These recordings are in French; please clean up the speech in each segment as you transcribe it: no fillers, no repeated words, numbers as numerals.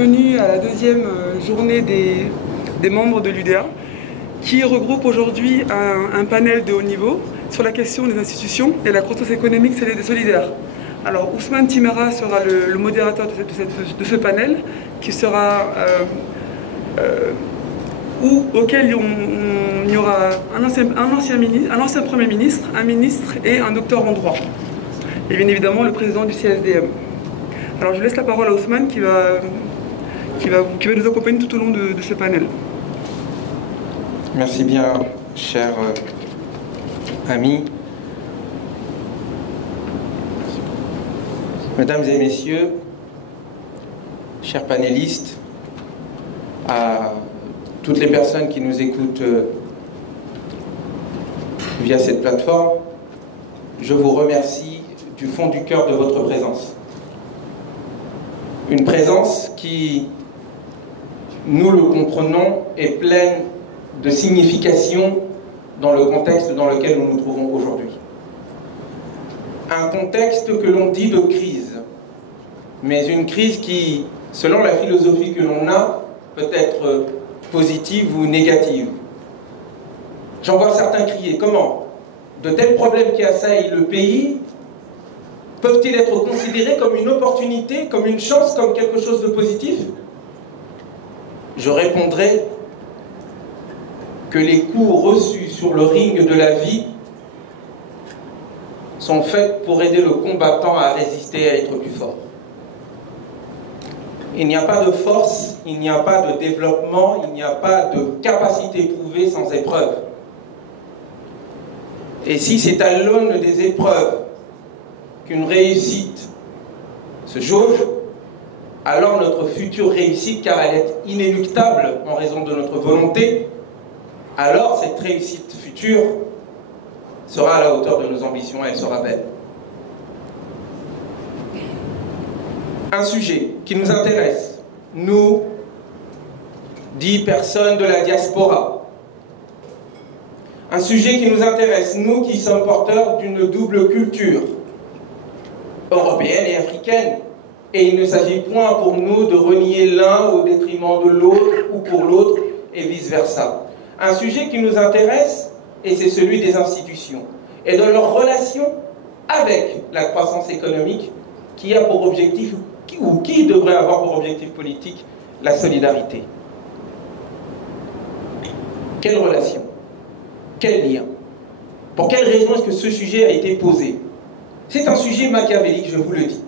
bienvenue à la deuxième journée des membres de l'UDA qui regroupe aujourd'hui un panel de haut niveau sur la question des institutions et la croissance économique solidaire. Alors Ousmane Timera sera le modérateur de ce panel qui sera auquel il y aura un ancien Premier ministre, un ministre et un docteur en droit. Et bien évidemment le président du CSDM. Alors je laisse la parole à Ousmane qui va nous accompagner tout au long de ce panel. Merci bien, cher ami. Mesdames et messieurs, chers panélistes, à toutes les personnes qui nous écoutent via cette plateforme, je vous remercie du fond du cœur de votre présence. Une présence qui, nous le comprenons, est pleine de signification dans le contexte dans lequel nous nous trouvons aujourd'hui. Un contexte que l'on dit de crise, mais une crise qui, selon la philosophie que l'on a, peut être positive ou négative. J'en vois certains crier. Comment? De tels problèmes qui assaillent le pays peuvent-ils être considérés comme une opportunité, comme une chance, comme quelque chose de positif? Je répondrai que les coups reçus sur le ring de la vie sont faits pour aider le combattant à résister, à être plus fort. Il n'y a pas de force, il n'y a pas de développement, il n'y a pas de capacité prouvée sans épreuve. Et si c'est à l'aune des épreuves qu'une réussite se jauge, alors notre future réussite, car elle est inéluctable en raison de notre volonté, alors cette réussite future sera à la hauteur de nos ambitions et elle sera belle. Un sujet qui nous intéresse, nous, 10 personnes de la diaspora. Un sujet qui nous intéresse, nous qui sommes porteurs d'une double culture, européenne et africaine. Et il ne s'agit point pour nous de renier l'un au détriment de l'autre ou pour l'autre et vice-versa. Un sujet qui nous intéresse, et c'est celui des institutions, et de leur relation avec la croissance économique qui a pour objectif, ou qui devrait avoir pour objectif politique, la solidarité. Quelle relation? Quel lien? Pour quelle raison est-ce que ce sujet a été posé? C'est un sujet machiavélique, je vous le dis.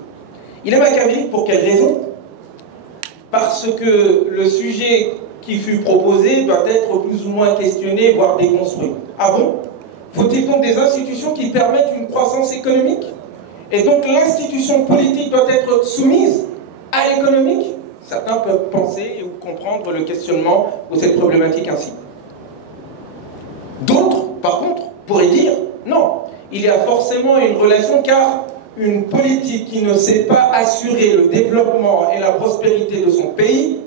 Il est machiavélique pour quelle raison? Parce que le sujet qui fut proposé doit être plus ou moins questionné, voire déconstruit. Ah bon? Faut-il donc des institutions qui permettent une croissance économique? Et donc l'institution politique doit être soumise à l'économique? Certains peuvent penser ou comprendre le questionnement ou cette problématique ainsi. D'autres, par contre, pourraient dire non. Il y a forcément une relation, car une politique qui ne sait pas assurer le développement et la prospérité de son pays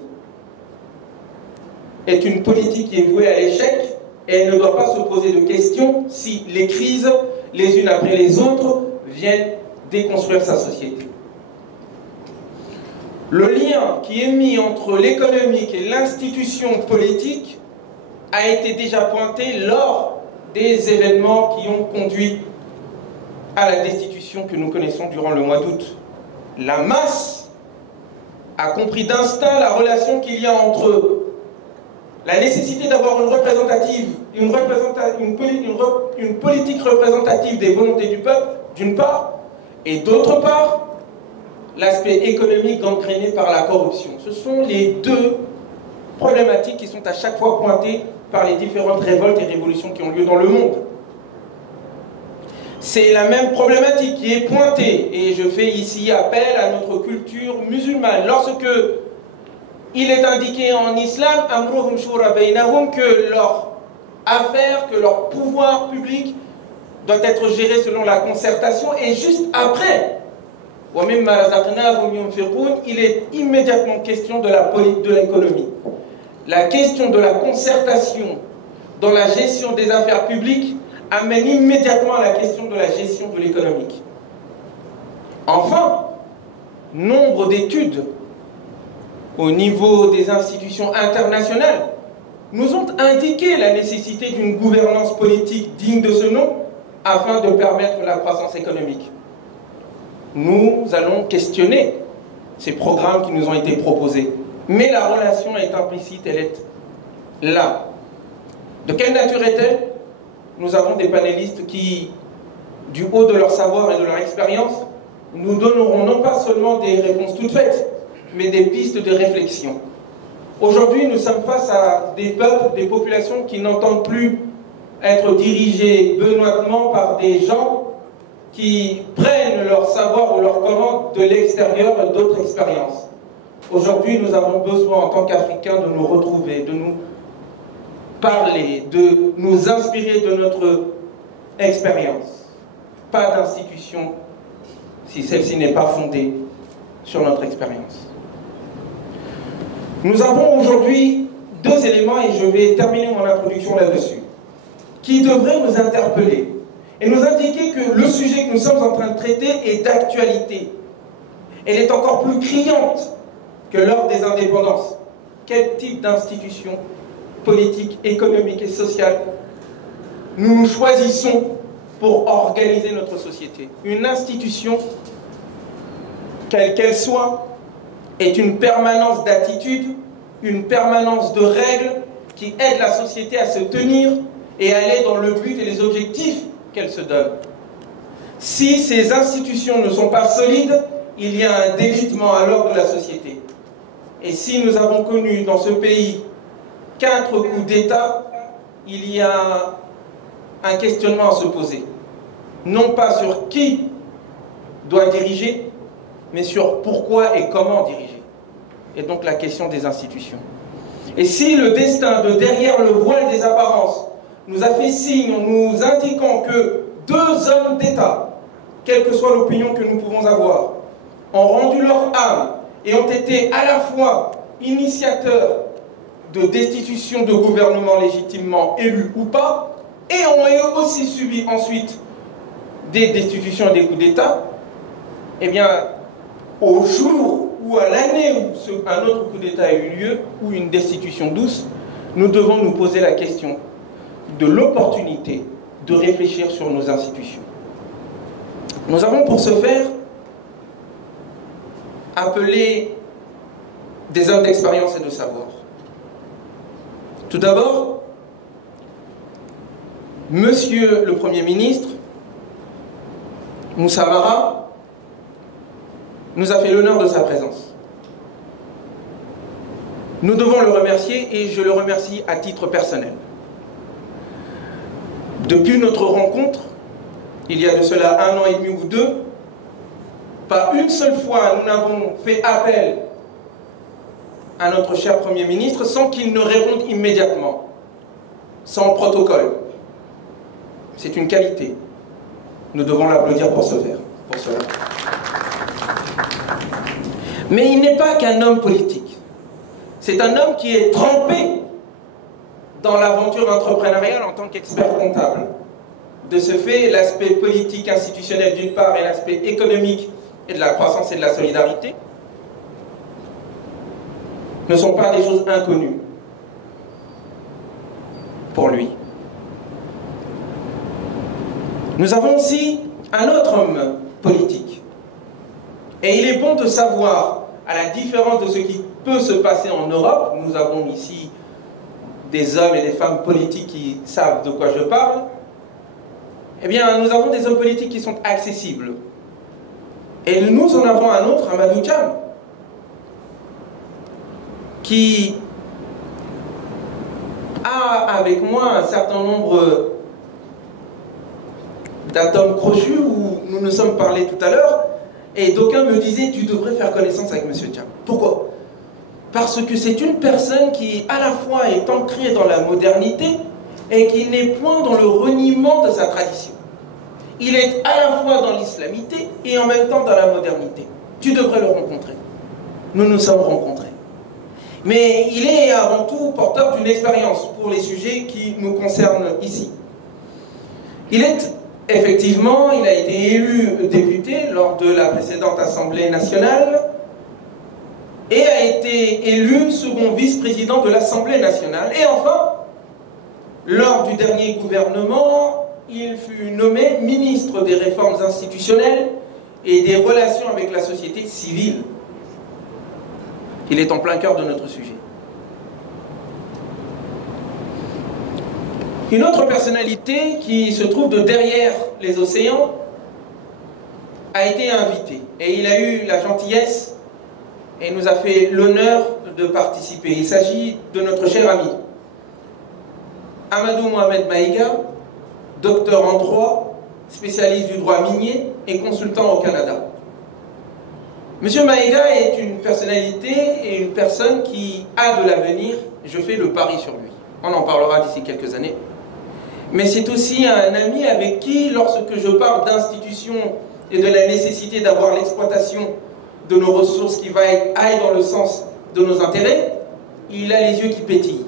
est une politique qui est vouée à l'échec, et elle ne doit pas se poser de questions si les crises, les unes après les autres, viennent déconstruire sa société. Le lien qui est mis entre l'économique et l'institution politique a été déjà pointé lors des événements qui ont conduit à la destitution que nous connaissons durant le mois d'août. La masse a compris d'instinct la relation qu'il y a entre la nécessité d'avoir une politique représentative des volontés du peuple, d'une part, et d'autre part, l'aspect économique gangréné par la corruption. Ce sont les deux problématiques qui sont à chaque fois pointées par les différentes révoltes et révolutions qui ont lieu dans le monde. C'est la même problématique qui est pointée, et je fais ici appel à notre culture musulmane. Lorsque il est indiqué en islam, amruhum shura baynahum, que leur affaire, que leur pouvoir public doit être géré selon la concertation, et juste après, il est immédiatement question de l'économie. La question de la concertation dans la gestion des affaires publiques amène immédiatement à la question de la gestion de l'économique. Enfin, nombre d'études au niveau des institutions internationales, nous ont indiqué la nécessité d'une gouvernance politique digne de ce nom afin de permettre la croissance économique. Nous allons questionner ces programmes qui nous ont été proposés. Mais la relation est implicite, elle est là. De quelle nature est-elle? Nous avons des panélistes qui, du haut de leur savoir et de leur expérience, nous donneront non pas seulement des réponses toutes faites, mais des pistes de réflexion. Aujourd'hui, nous sommes face à des peuples, des populations qui n'entendent plus être dirigées benoîtement par des gens qui prennent leur savoir ou leur commande de l'extérieur et d'autres expériences. Aujourd'hui, nous avons besoin, en tant qu'Africains, de nous retrouver, de nous parler, de nous inspirer de notre expérience. Pas d'institution si celle-ci n'est pas fondée sur notre expérience. Nous avons aujourd'hui deux éléments, et je vais terminer mon introduction là-dessus, qui devraient nous interpeller et nous indiquer que le sujet que nous sommes en train de traiter est d'actualité. Elle est encore plus criante que lors des indépendances. Quel type d'institution politique, économique et sociale nous choisissons pour organiser notre société? Une institution, quelle qu'elle soit, est une permanence d'attitude, une permanence de règles qui aide la société à se tenir et à aller dans le but et les objectifs qu'elle se donne. Si ces institutions ne sont pas solides, il y a un délitement alors de la société. Et si nous avons connu dans ce pays 4 coups d'État, il y a un questionnement à se poser. Non pas sur qui doit diriger, mais sur pourquoi et comment diriger. Et donc la question des institutions. Et si le destin de derrière le voile des apparences nous a fait signe en nous indiquant que 2 hommes d'État, quelle que soit l'opinion que nous pouvons avoir, ont rendu leur âme et ont été à la fois initiateurs de destitution de gouvernements légitimement élus ou pas, et ont aussi subi ensuite des destitutions et des coups d'État, eh bien, au jour ou à l'année où un autre coup d'État a eu lieu, ou une destitution douce, nous devons nous poser la question de l'opportunité de réfléchir sur nos institutions. Nous avons pour ce faire appelé des hommes d'expérience et de savoir. Tout d'abord, Monsieur le Premier ministre, Moussa Mara, nous a fait l'honneur de sa présence. Nous devons le remercier, et je le remercie à titre personnel. Depuis notre rencontre, il y a de cela 1 an et demi ou 2, pas une seule fois nous n'avons fait appel à notre cher Premier ministre sans qu'il ne réponde immédiatement, sans protocole. C'est une qualité. Nous devons l'applaudir pour ce faire, pour cela. Mais il n'est pas qu'un homme politique. C'est un homme qui est trempé dans l'aventure entrepreneuriale en tant qu'expert comptable. De ce fait, l'aspect politique institutionnel d'une part et l'aspect économique et de la croissance et de la solidarité ne sont pas des choses inconnues pour lui. Nous avons aussi un autre homme politique. Et il est bon de savoir, à la différence de ce qui peut se passer en Europe, nous avons ici des hommes et des femmes politiques qui savent de quoi je parle, eh bien, nous avons des hommes politiques qui sont accessibles. Et nous en avons un autre, Amadou Thiam, qui a avec moi un certain nombre d'atomes crochus où nous nous sommes parlé tout à l'heure, et d'aucuns me disaient tu devrais faire connaissance avec M. Thiam. Pourquoi? Parce que c'est une personne qui à la fois est ancrée dans la modernité et qui n'est point dans le reniement de sa tradition. Il est à la fois dans l'islamité et en même temps dans la modernité. Tu devrais le rencontrer. Nous nous sommes rencontrés. Mais il est avant tout porteur d'une expérience pour les sujets qui nous concernent ici. Il est effectivement, il a été élu député lors de la précédente Assemblée nationale. et a été élu second vice-président de l'Assemblée nationale. Et enfin, lors du dernier gouvernement, il fut nommé ministre des réformes institutionnelles et des relations avec la société civile. Il est en plein cœur de notre sujet. Une autre personnalité qui se trouve de derrière les océans a été invité et il a eu la gentillesse et nous a fait l'honneur de participer. Il s'agit de notre cher ami Amadou Mohamed Maïga, docteur en droit, spécialiste du droit minier et consultant au Canada. Monsieur Maïga est une personnalité et une personne qui a de l'avenir. Je fais le pari sur lui. On en parlera d'ici quelques années. Mais c'est aussi un ami avec qui, lorsque je parle d'institutions et de la nécessité d'avoir l'exploitation de nos ressources qui aille dans le sens de nos intérêts, il a les yeux qui pétillent.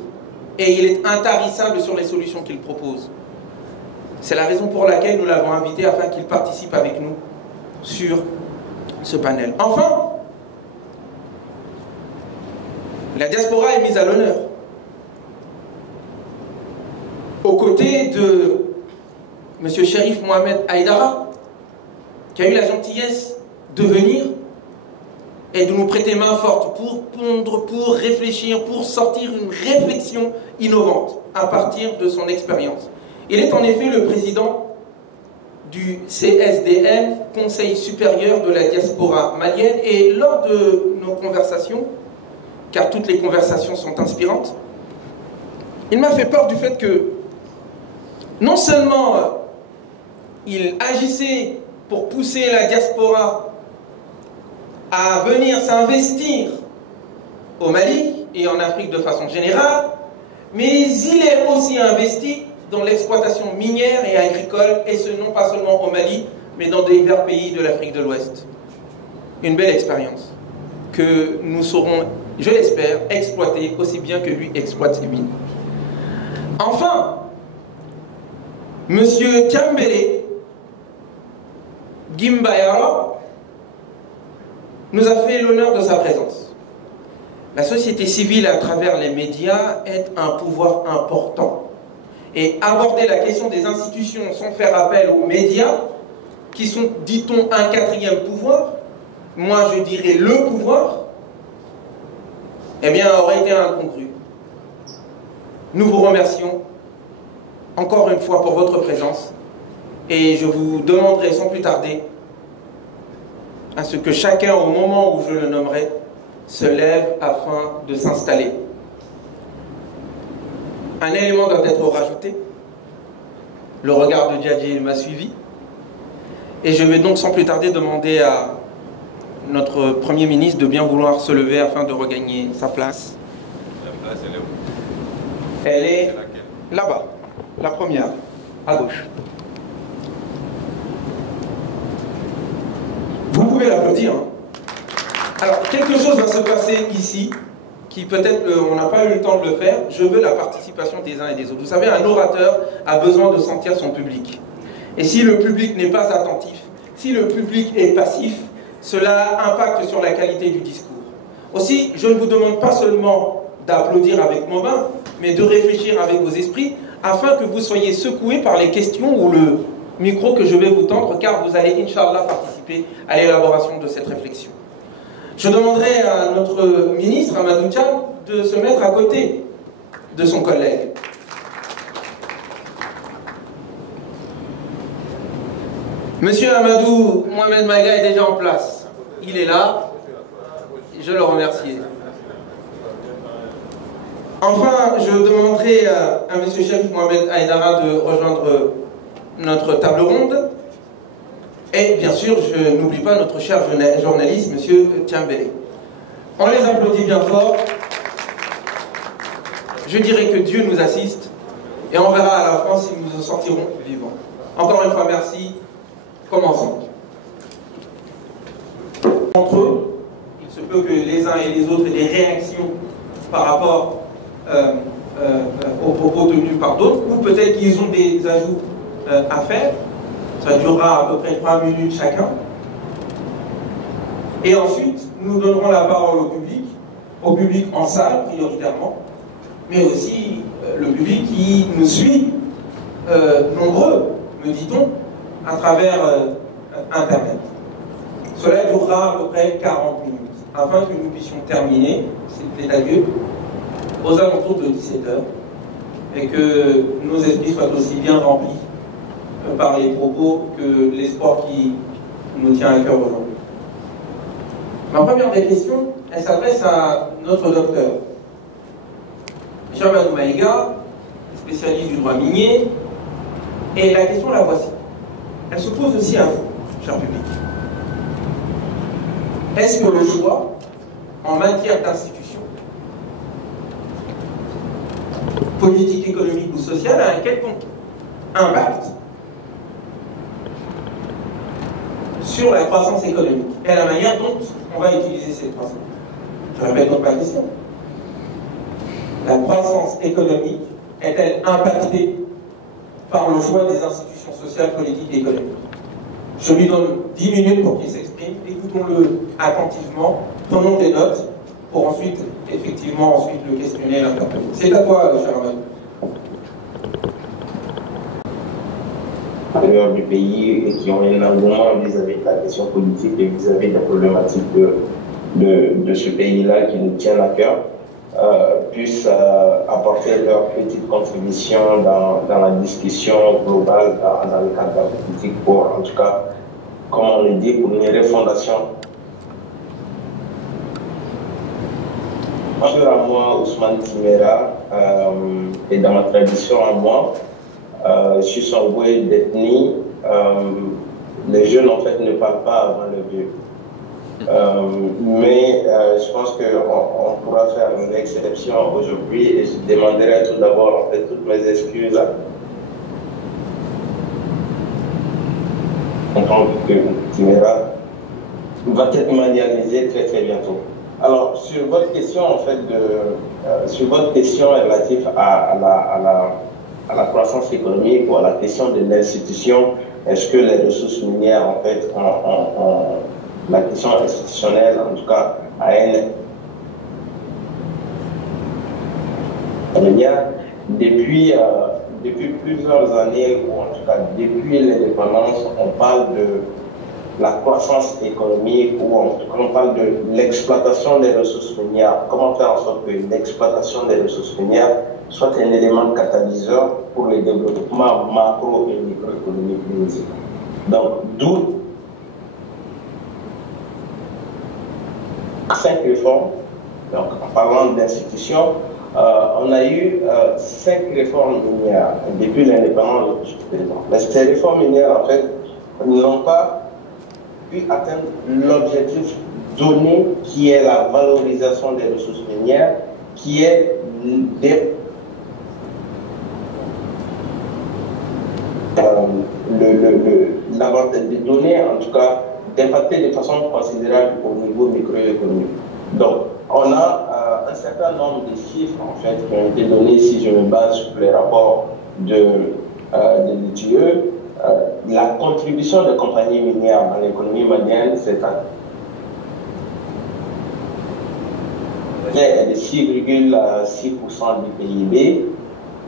Et il est intarissable sur les solutions qu'il propose. C'est la raison pour laquelle nous l'avons invité afin qu'il participe avec nous sur ce panel. Enfin, la diaspora est mise à l'honneur. Aux côtés de M. Cherif Mohamed Aïdara, qui a eu la gentillesse de venir et de nous prêter main forte pour pondre, pour réfléchir, pour sortir une réflexion innovante à partir de son expérience. Il est en effet le président du CSDM, Conseil supérieur de la diaspora malienne, et lors de nos conversations, car toutes les conversations sont inspirantes, il m'a fait peur du fait que non seulement il agissait pour pousser la diaspora à venir s'investir au Mali et en Afrique de façon générale, mais il est aussi investi dans l'exploitation minière et agricole, et ce non pas seulement au Mali, mais dans divers pays de l'Afrique de l'Ouest. Une belle expérience que nous saurons, je l'espère, exploiter aussi bien que lui exploite ses mines. Enfin, M. Tiambele Gimbayara nous a fait l'honneur de sa présence. La société civile, à travers les médias, est un pouvoir important. Et aborder la question des institutions sans faire appel aux médias, qui sont, dit-on, un quatrième pouvoir, moi je dirais le pouvoir, eh bien, aurait été incongru. Nous vous remercions encore une fois pour votre présence et je vous demanderai sans plus tarder à ce que chacun, au moment où je le nommerai, se lève afin de s'installer. Un élément doit être rajouté. Le regard de Djadji m'a suivi et je vais donc sans plus tarder demander à notre Premier ministre de bien vouloir se lever afin de regagner sa place. La place, elle est où? Elle est là-bas. La première, à gauche. Vous pouvez l'applaudir. Hein. Alors, quelque chose va se passer ici, qui peut-être on n'a pas eu le temps de le faire. Je veux la participation des uns et des autres. Vous savez, un orateur a besoin de sentir son public. Et si le public n'est pas attentif, si le public est passif, cela impacte sur la qualité du discours. Aussi, je ne vous demande pas seulement d'applaudir avec vos mains, mais de réfléchir avec vos esprits, afin que vous soyez secoués par les questions ou le micro que je vais vous tendre, car vous allez, Inch'Allah, participer à l'élaboration de cette réflexion. Je demanderai à notre ministre, Amadou Tcham, de se mettre à côté de son collègue. Monsieur Amadou Mohamed Maïga est déjà en place. Il est là. Je le remercie. Enfin, je demanderai à M. Cherif Mohamed Aïdara de rejoindre notre table ronde. Et bien sûr, je n'oublie pas notre cher journaliste, M. Tiambele. On les applaudit bien fort. Je dirais que Dieu nous assiste et on verra à la fin si nous en sortirons vivants. Encore une fois, merci. Commençons. Entre eux, il se peut que les uns et les autres aient des réactions par rapport aux propos tenus par d'autres, ou peut-être qu'ils ont des ajouts à faire. Ça durera à peu près 3 minutes chacun. Et ensuite, nous donnerons la parole au public au public en salle prioritairement, mais aussi le public qui nous suit, nombreux, me dit-on, à travers Internet. Cela durera à peu près 40 minutes, afin que nous puissions terminer, s'il plaît à Dieu, aux alentours de 17h, et que nos esprits soient aussi bien remplis par les propos que l'espoir qui nous tient à cœur aujourd'hui. Ma première des questions, elle s'adresse à notre docteur. Germanou Maïga, spécialiste du droit minier, et la question la voici. Elle se pose aussi à vous, cher public. Est-ce que le choix en matière d'institution, politique, économique ou sociale, a un quelconque impact sur la croissance économique et la manière dont on va utiliser cette croissance? Je répète donc la question. La croissance économique est-elle impactée par le choix des institutions sociales, politiques et économiques? Je lui donne 10 minutes pour qu'il s'exprime. Écoutons-le attentivement, prenons des notes pour ensuite, effectivement, le questionner et l'interpeller. C'est à toi, cher Amadou. Du pays et qui ont un engouement vis-à-vis de la question politique et vis-à-vis des problématiques de ce pays-là qui nous tiennent à cœur, puissent apporter leur petite contribution dans la discussion globale dans le cadre de la politique pour, en tout cas, comme on le dit, pour une refondation. À moi, Ousmane Timéra, et dans ma tradition à moi, je suis Songwe d'ethnie. Les jeunes, en fait, ne parlent pas avant le vieux. Mais je pense qu'on pourra faire une exception aujourd'hui et je demanderai tout d'abord, en fait, toutes mes excuses en tant que Timéra va être mondialisé très très bientôt. Alors, sur votre question, en fait, sur votre question relative à la croissance économique ou à la question de l'institution, est-ce que les ressources minières, en fait, la question institutionnelle, en tout cas, à elle, depuis plusieurs années, ou en tout cas depuis l'indépendance, on parle de la croissance économique, ou en tout cas on parle de l'exploitation des ressources minières. Comment faire en sorte que l'exploitation des ressources minières soit un élément catalyseur pour le développement macro et microéconomique municipal. Donc, d'où 5 réformes. Donc, en parlant d'institutions, on a eu 5 réformes minières depuis l'indépendance du président. Mais ces réformes minières, en fait, n'ont pas pu atteindre l'objectif donné qui est la valorisation des ressources minières, qui est de donner, en tout cas, d'impacter de façon considérable au niveau microéconomique. Donc, on a un certain nombre de chiffres, en fait, qui ont été donnés, si je me base sur les rapports de l'ITIE. La contribution des compagnies minières dans l'économie malienne, c'est de 6,6% du PIB,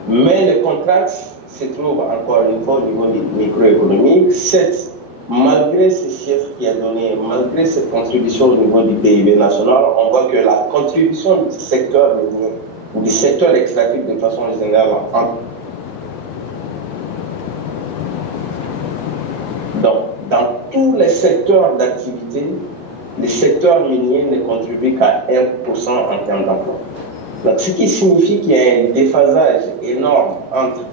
mais le contrat se trouve encore une fois au niveau microéconomique. Malgré ces chiffres qui a donné, malgré cette contribution au niveau du PIB national, on voit que la contribution du secteur minier ou du secteur extractif de façon générale donc, dans tous les secteurs d'activité, le secteur minier ne contribue qu'à 1% en termes d'emploi. Donc, ce qui signifie qu'il y a un déphasage énorme entre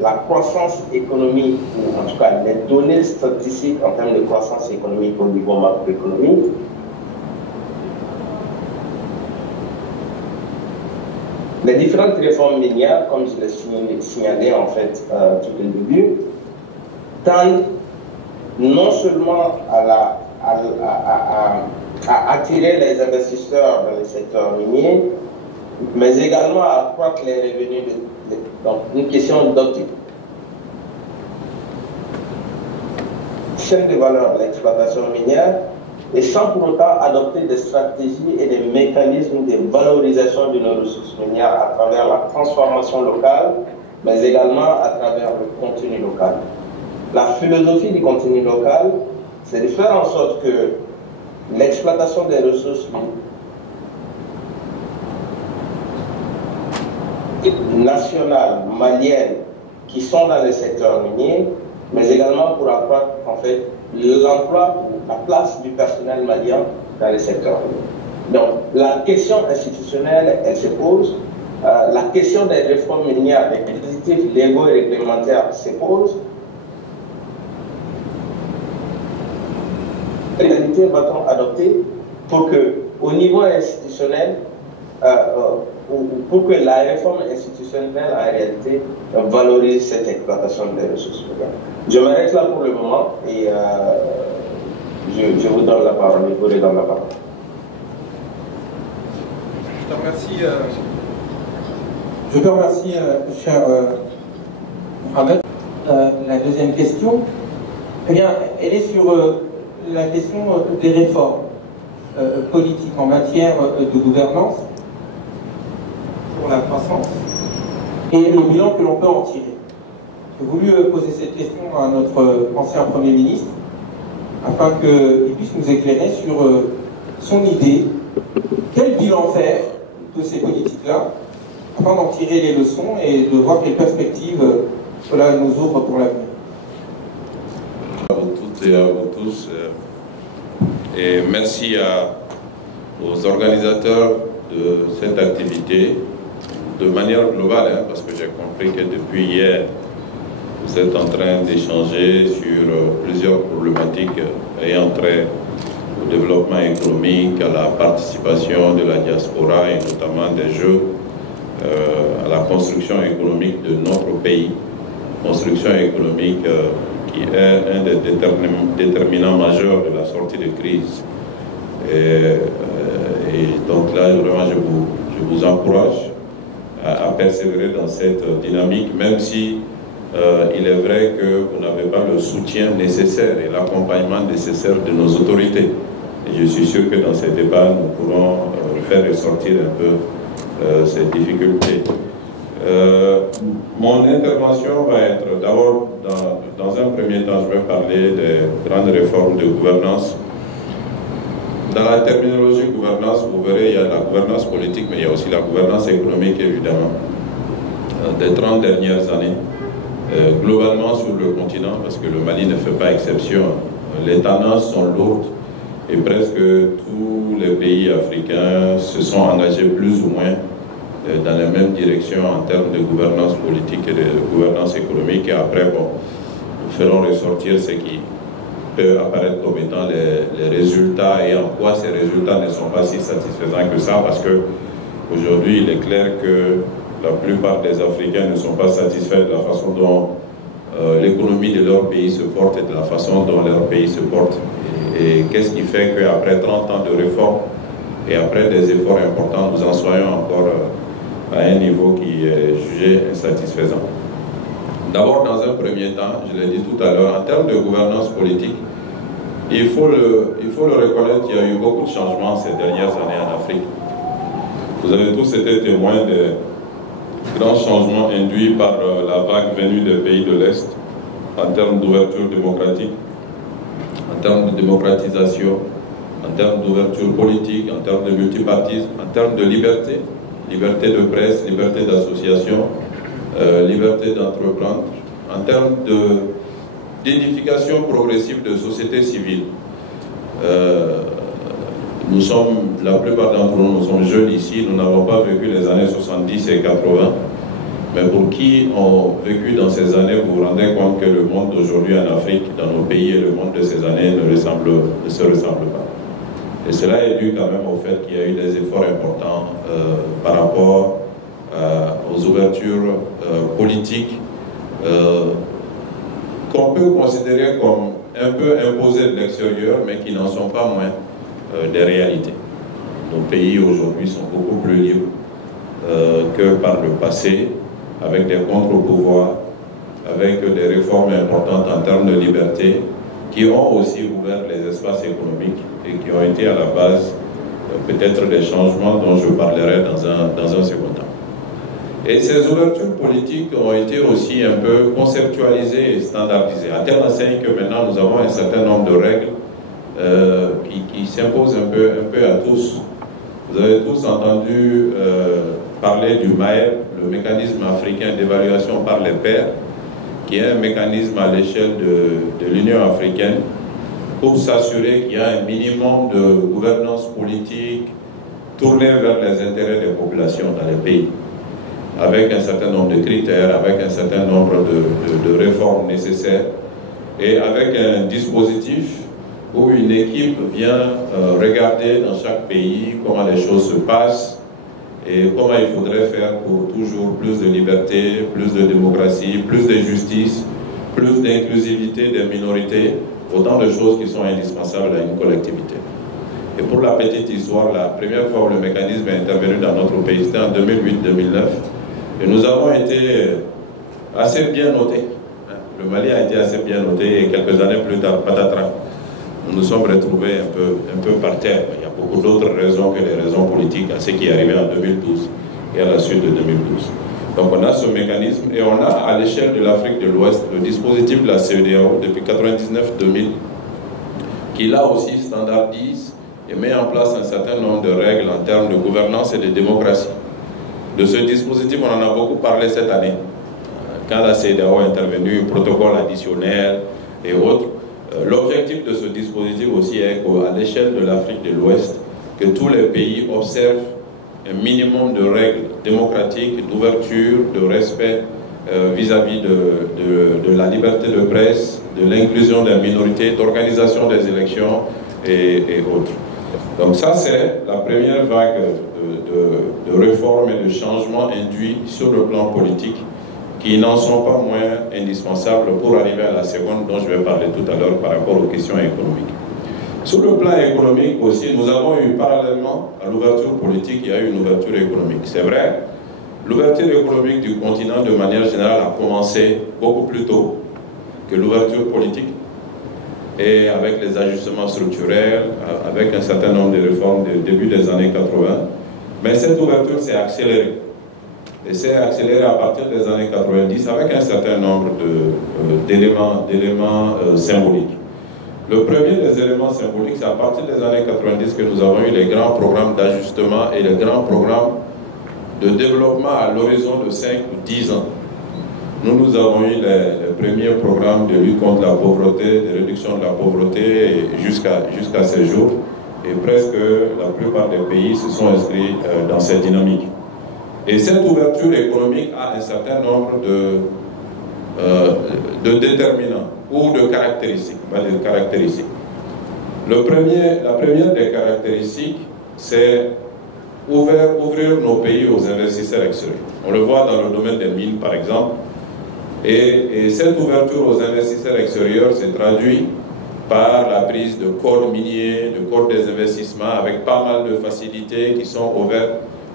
la croissance économique, ou en tout cas les données statistiques en termes de croissance économique au niveau macroéconomique, les différentes réformes minières, comme je l'ai signalé en fait tout au début, tendent non seulement à attirer les investisseurs dans le secteur minier, mais également à accroître les revenus donc une question d'optique. Chaîne de valeur de l'exploitation minière et sans pour autant adopter des stratégies et des mécanismes de valorisation de nos ressources minières à travers la transformation locale, mais également à travers le contenu local. La philosophie du contenu local, c'est de faire en sorte que l'exploitation des ressources nationales, maliennes, qui sont dans le secteur minier, mais également pour accroître en fait l'emploi ou la place du personnel malien dans le secteur minier. Donc la question institutionnelle, elle se pose. La question des réformes minières, des dispositifs légaux et réglementaires se pose. Quelle réalité va-t-on adopter pour que, au niveau institutionnel, pour que la réforme institutionnelle en réalité valorise cette exploitation des ressources locales. Je m'arrête là pour le moment et je vous donne la parole. Je vous redonne la parole. Je te remercie. Je te remercie, cher Mohamed. La deuxième question, eh bien, elle est sur la question des réformes politiques en matière de gouvernance pour la croissance et le bilan que l'on peut en tirer. J'ai voulu poser cette question à notre ancien Premier ministre afin qu'il puisse nous éclairer sur son idée, quel bilan faire de ces politiques-là, afin d'en tirer les leçons et de voir quelles perspectives cela nous ouvre pour l'avenir. À vous toutes et à vous tous, et merci aux organisateurs de cette activité de manière globale, hein, parce que j'ai compris que depuis hier, vous êtes en train d'échanger sur plusieurs problématiques ayant trait au développement économique, à la participation de la diaspora et notamment des jeux, à la construction économique de notre pays, construction économique qui est un des déterminants majeurs de la sortie de crise. Et donc là, vraiment, je vous encourage à persévérer dans cette dynamique, même si il est vrai que vous n'avez pas le soutien nécessaire et l'accompagnement nécessaire de nos autorités. Et je suis sûr que dans ces débats, nous pourrons faire ressortir un peu ces difficultés. Mon intervention va être d'abord, dans un premier temps, je vais parler des grandes réformes de gouvernance. Dans la terminologie gouvernance, vous verrez, il y a la gouvernance politique, mais il y a aussi la gouvernance économique, évidemment. Des 30 dernières années, globalement sur le continent, parce que le Mali ne fait pas exception, les tendances sont lourdes et presque tous les pays africains se sont engagés plus ou moins dans la même direction en termes de gouvernance politique et de gouvernance économique. Et après, bon, nous ferons ressortir ce qui peut apparaître comme étant les résultats et en quoi ces résultats ne sont pas si satisfaisants que ça, parce que aujourd'hui il est clair que la plupart des Africains ne sont pas satisfaits de la façon dont l'économie de leur pays se porte et de la façon dont leur pays se porte. Et qu'est-ce qui fait qu'après 30 ans de réforme et après des efforts importants, nous en soyons encore à un niveau qui est jugé insatisfaisant. D'abord, dans un premier temps, je l'ai dit tout à l'heure, en termes de gouvernance politique, il faut le reconnaître, il y a eu beaucoup de changements ces dernières années en Afrique. Vous avez tous été témoins des grands changements induits par la vague venue des pays de l'Est en termes d'ouverture démocratique, en termes de démocratisation, en termes d'ouverture politique, en termes de multipartisme, en termes de liberté, liberté de presse, liberté d'association, liberté d'entreprendre, en termes d'édification progressive de société civile. Nous sommes, la plupart d'entre nous sommes jeunes ici, nous n'avons pas vécu les années 70 et 80, mais pour qui ont vécu dans ces années, vous vous rendez compte que le monde d'aujourd'hui en Afrique, dans nos pays, et le monde de ces années ne se ressemble pas. Et cela est dû quand même au fait qu'il y a eu des efforts importants par rapport aux ouvertures politiques qu'on peut considérer comme un peu imposées de l'extérieur, mais qui n'en sont pas moins des réalités. Nos pays aujourd'hui sont beaucoup plus libres que par le passé, avec des contre-pouvoirs, avec des réformes importantes en termes de liberté, qui ont aussi ouvert les espaces économiques et qui ont été à la base peut-être des changements dont je parlerai dans un second temps. Et ces ouvertures politiques ont été aussi un peu conceptualisées et standardisées, à tel enseigne que maintenant nous avons un certain nombre de règles qui s'imposent un peu à tous. Vous avez tous entendu parler du MAEP, le mécanisme africain d'évaluation par les pairs, qui est un mécanisme à l'échelle de l'Union africaine pour s'assurer qu'il y a un minimum de gouvernance politique tournée vers les intérêts des populations dans les pays, avec un certain nombre de critères, avec un certain nombre de réformes nécessaires, et avec un dispositif où une équipe vient regarder dans chaque pays comment les choses se passent et comment il faudrait faire pour toujours plus de liberté, plus de démocratie, plus de justice, plus d'inclusivité des minorités, autant de choses qui sont indispensables à une collectivité. Et pour la petite histoire, la première fois où le mécanisme est intervenu dans notre pays, c'était en 2008-2009, et nous avons été assez bien notés. Le Mali a été assez bien noté, et quelques années plus tard, patatras, nous nous sommes retrouvés un peu par terre. Il y a beaucoup d'autres raisons que les raisons politiques à ce qui est arrivé en 2012 et à la suite de 2012. Donc on a ce mécanisme et on a à l'échelle de l'Afrique de l'Ouest le dispositif de la CEDEAO depuis 1999-2000 qui là aussi standardise et met en place un certain nombre de règles en termes de gouvernance et de démocratie. De ce dispositif, on en a beaucoup parlé cette année. Quand la CEDEAO est intervenue, protocole additionnel et autres, l'objectif de ce dispositif aussi est qu'à l'échelle de l'Afrique de l'Ouest, que tous les pays observent un minimum de règles démocratiques, d'ouverture, de respect vis-à-vis de la liberté de presse, de l'inclusion des minorités, d'organisation des élections et autres. Donc ça, c'est la première vague de réformes et de changements induits sur le plan politique qui n'en sont pas moins indispensables pour arriver à la seconde dont je vais parler tout à l'heure par rapport aux questions économiques. Sur le plan économique aussi, nous avons eu parallèlement à l'ouverture politique, il y a eu une ouverture économique. C'est vrai, l'ouverture économique du continent de manière générale a commencé beaucoup plus tôt que l'ouverture politique et avec les ajustements structurels, avec un certain nombre de réformes du début des années 80. Mais cette ouverture s'est accélérée. Et s'est accélérée à partir des années 90 avec un certain nombre d'éléments symboliques. Le premier des éléments symboliques, c'est à partir des années 90 que nous avons eu les grands programmes d'ajustement et les grands programmes de développement à l'horizon de 5 ou 10 ans. Nous avons eu les premiers programmes de lutte contre la pauvreté, de réduction de la pauvreté jusqu'à ces jours. Et presque la plupart des pays se sont inscrits dans cette dynamique. Et cette ouverture économique a un certain nombre de déterminants ou de caractéristiques. La première des caractéristiques, c'est ouvrir nos pays aux investisseurs extérieurs. On le voit dans le domaine des mines, par exemple. Et cette ouverture aux investisseurs extérieurs s'est traduite par la prise de codes miniers, de codes des investissements, avec pas mal de facilités qui sont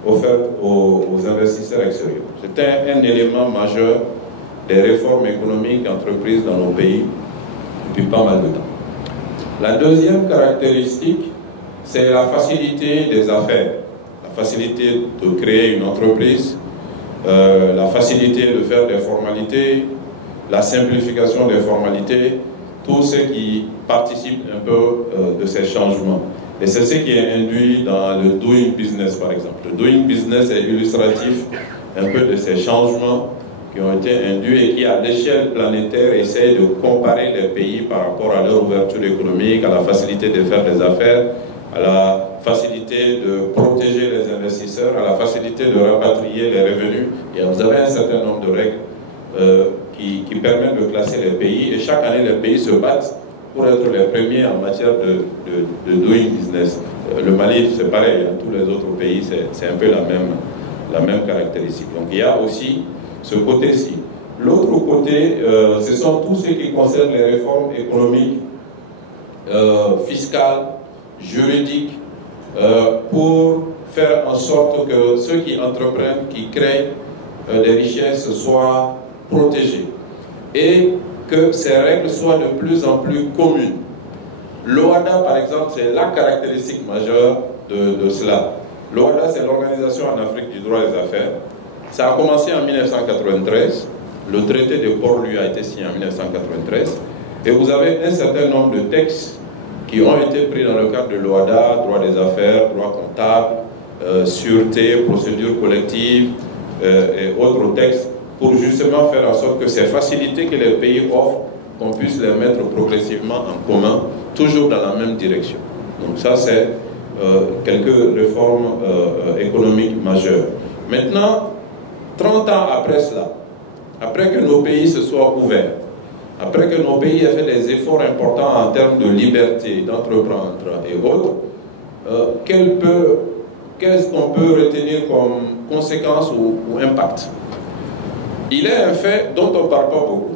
offertes aux investisseurs extérieurs. C'était un élément majeur des réformes économiques entreprises dans nos pays depuis pas mal de temps. La deuxième caractéristique, c'est la facilité des affaires, la facilité de créer une entreprise, la facilité de faire des formalités, la simplification des formalités, tout ce qui participe un peu de ces changements. Et c'est ce qui est induit dans le doing business, par exemple. Le doing business est illustratif un peu de ces changements qui ont été induits et qui, à l'échelle planétaire, essayent de comparer les pays par rapport à leur ouverture économique, à la facilité de faire des affaires, à la facilité de protéger les investisseurs, à la facilité de rapatrier les revenus. Et vous avez un certain nombre de règles qui permettent de classer les pays. Et chaque année, les pays se battent pour être les premiers en matière de doing business. Le Mali, c'est pareil, hein, tous les autres pays, c'est un peu la même caractéristique. Donc il y a aussi ce côté-ci. L'autre côté, ce sont tous ceux qui concernent les réformes économiques, fiscales, juridiques, pour faire en sorte que ceux qui entreprennent, qui créent des richesses soient protégés. Et que ces règles soient de plus en plus communes. L'OHADA, par exemple, c'est la caractéristique majeure de cela. L'OHADA, c'est l'Organisation en Afrique du droit des affaires. Ça a commencé en 1993. Le traité de Port-Louis a été signé en 1993. Et vous avez un certain nombre de textes qui ont été pris dans le cadre de l'OHADA, droit des affaires, droit comptable, sûreté, procédure collective et autres textes pour justement faire en sorte que ces facilités que les pays offrent, qu'on puisse les mettre progressivement en commun, toujours dans la même direction. Donc ça, c'est quelques réformes économiques majeures. Maintenant, 30 ans après cela, après que nos pays se soient ouverts, après que nos pays aient fait des efforts importants en termes de liberté, d'entreprendre et autres, qu'est-ce qu'on peut retenir comme conséquence ou impact? Il est un fait dont on ne parle pas beaucoup.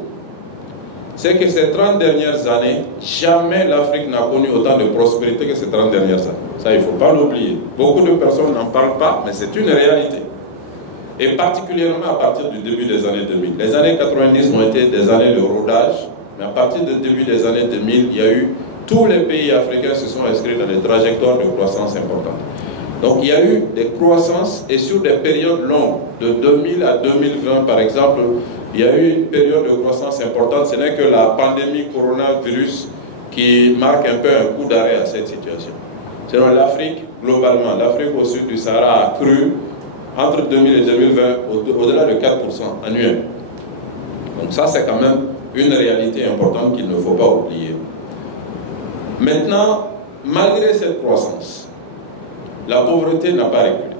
C'est que ces 30 dernières années, jamais l'Afrique n'a connu autant de prospérité que ces 30 dernières années. Ça, il ne faut pas l'oublier. Beaucoup de personnes n'en parlent pas, mais c'est une réalité. Et particulièrement à partir du début des années 2000. Les années 90 ont été des années de rodage, mais à partir du début des années 2000, il y a eu, tous les pays africains se sont inscrits dans des trajectoires de croissance importantes. Donc il y a eu des croissances, et sur des périodes longues, de 2000 à 2020 par exemple, il y a eu une période de croissance importante. Ce n'est que la pandémie coronavirus qui marque un peu un coup d'arrêt à cette situation. Sinon l'Afrique, globalement, l'Afrique au sud du Sahara a cru entre 2000 et 2020 au-delà de 4% annuel. Donc ça, c'est quand même une réalité importante qu'il ne faut pas oublier. Maintenant, malgré cette croissance, la pauvreté n'a pas reculé.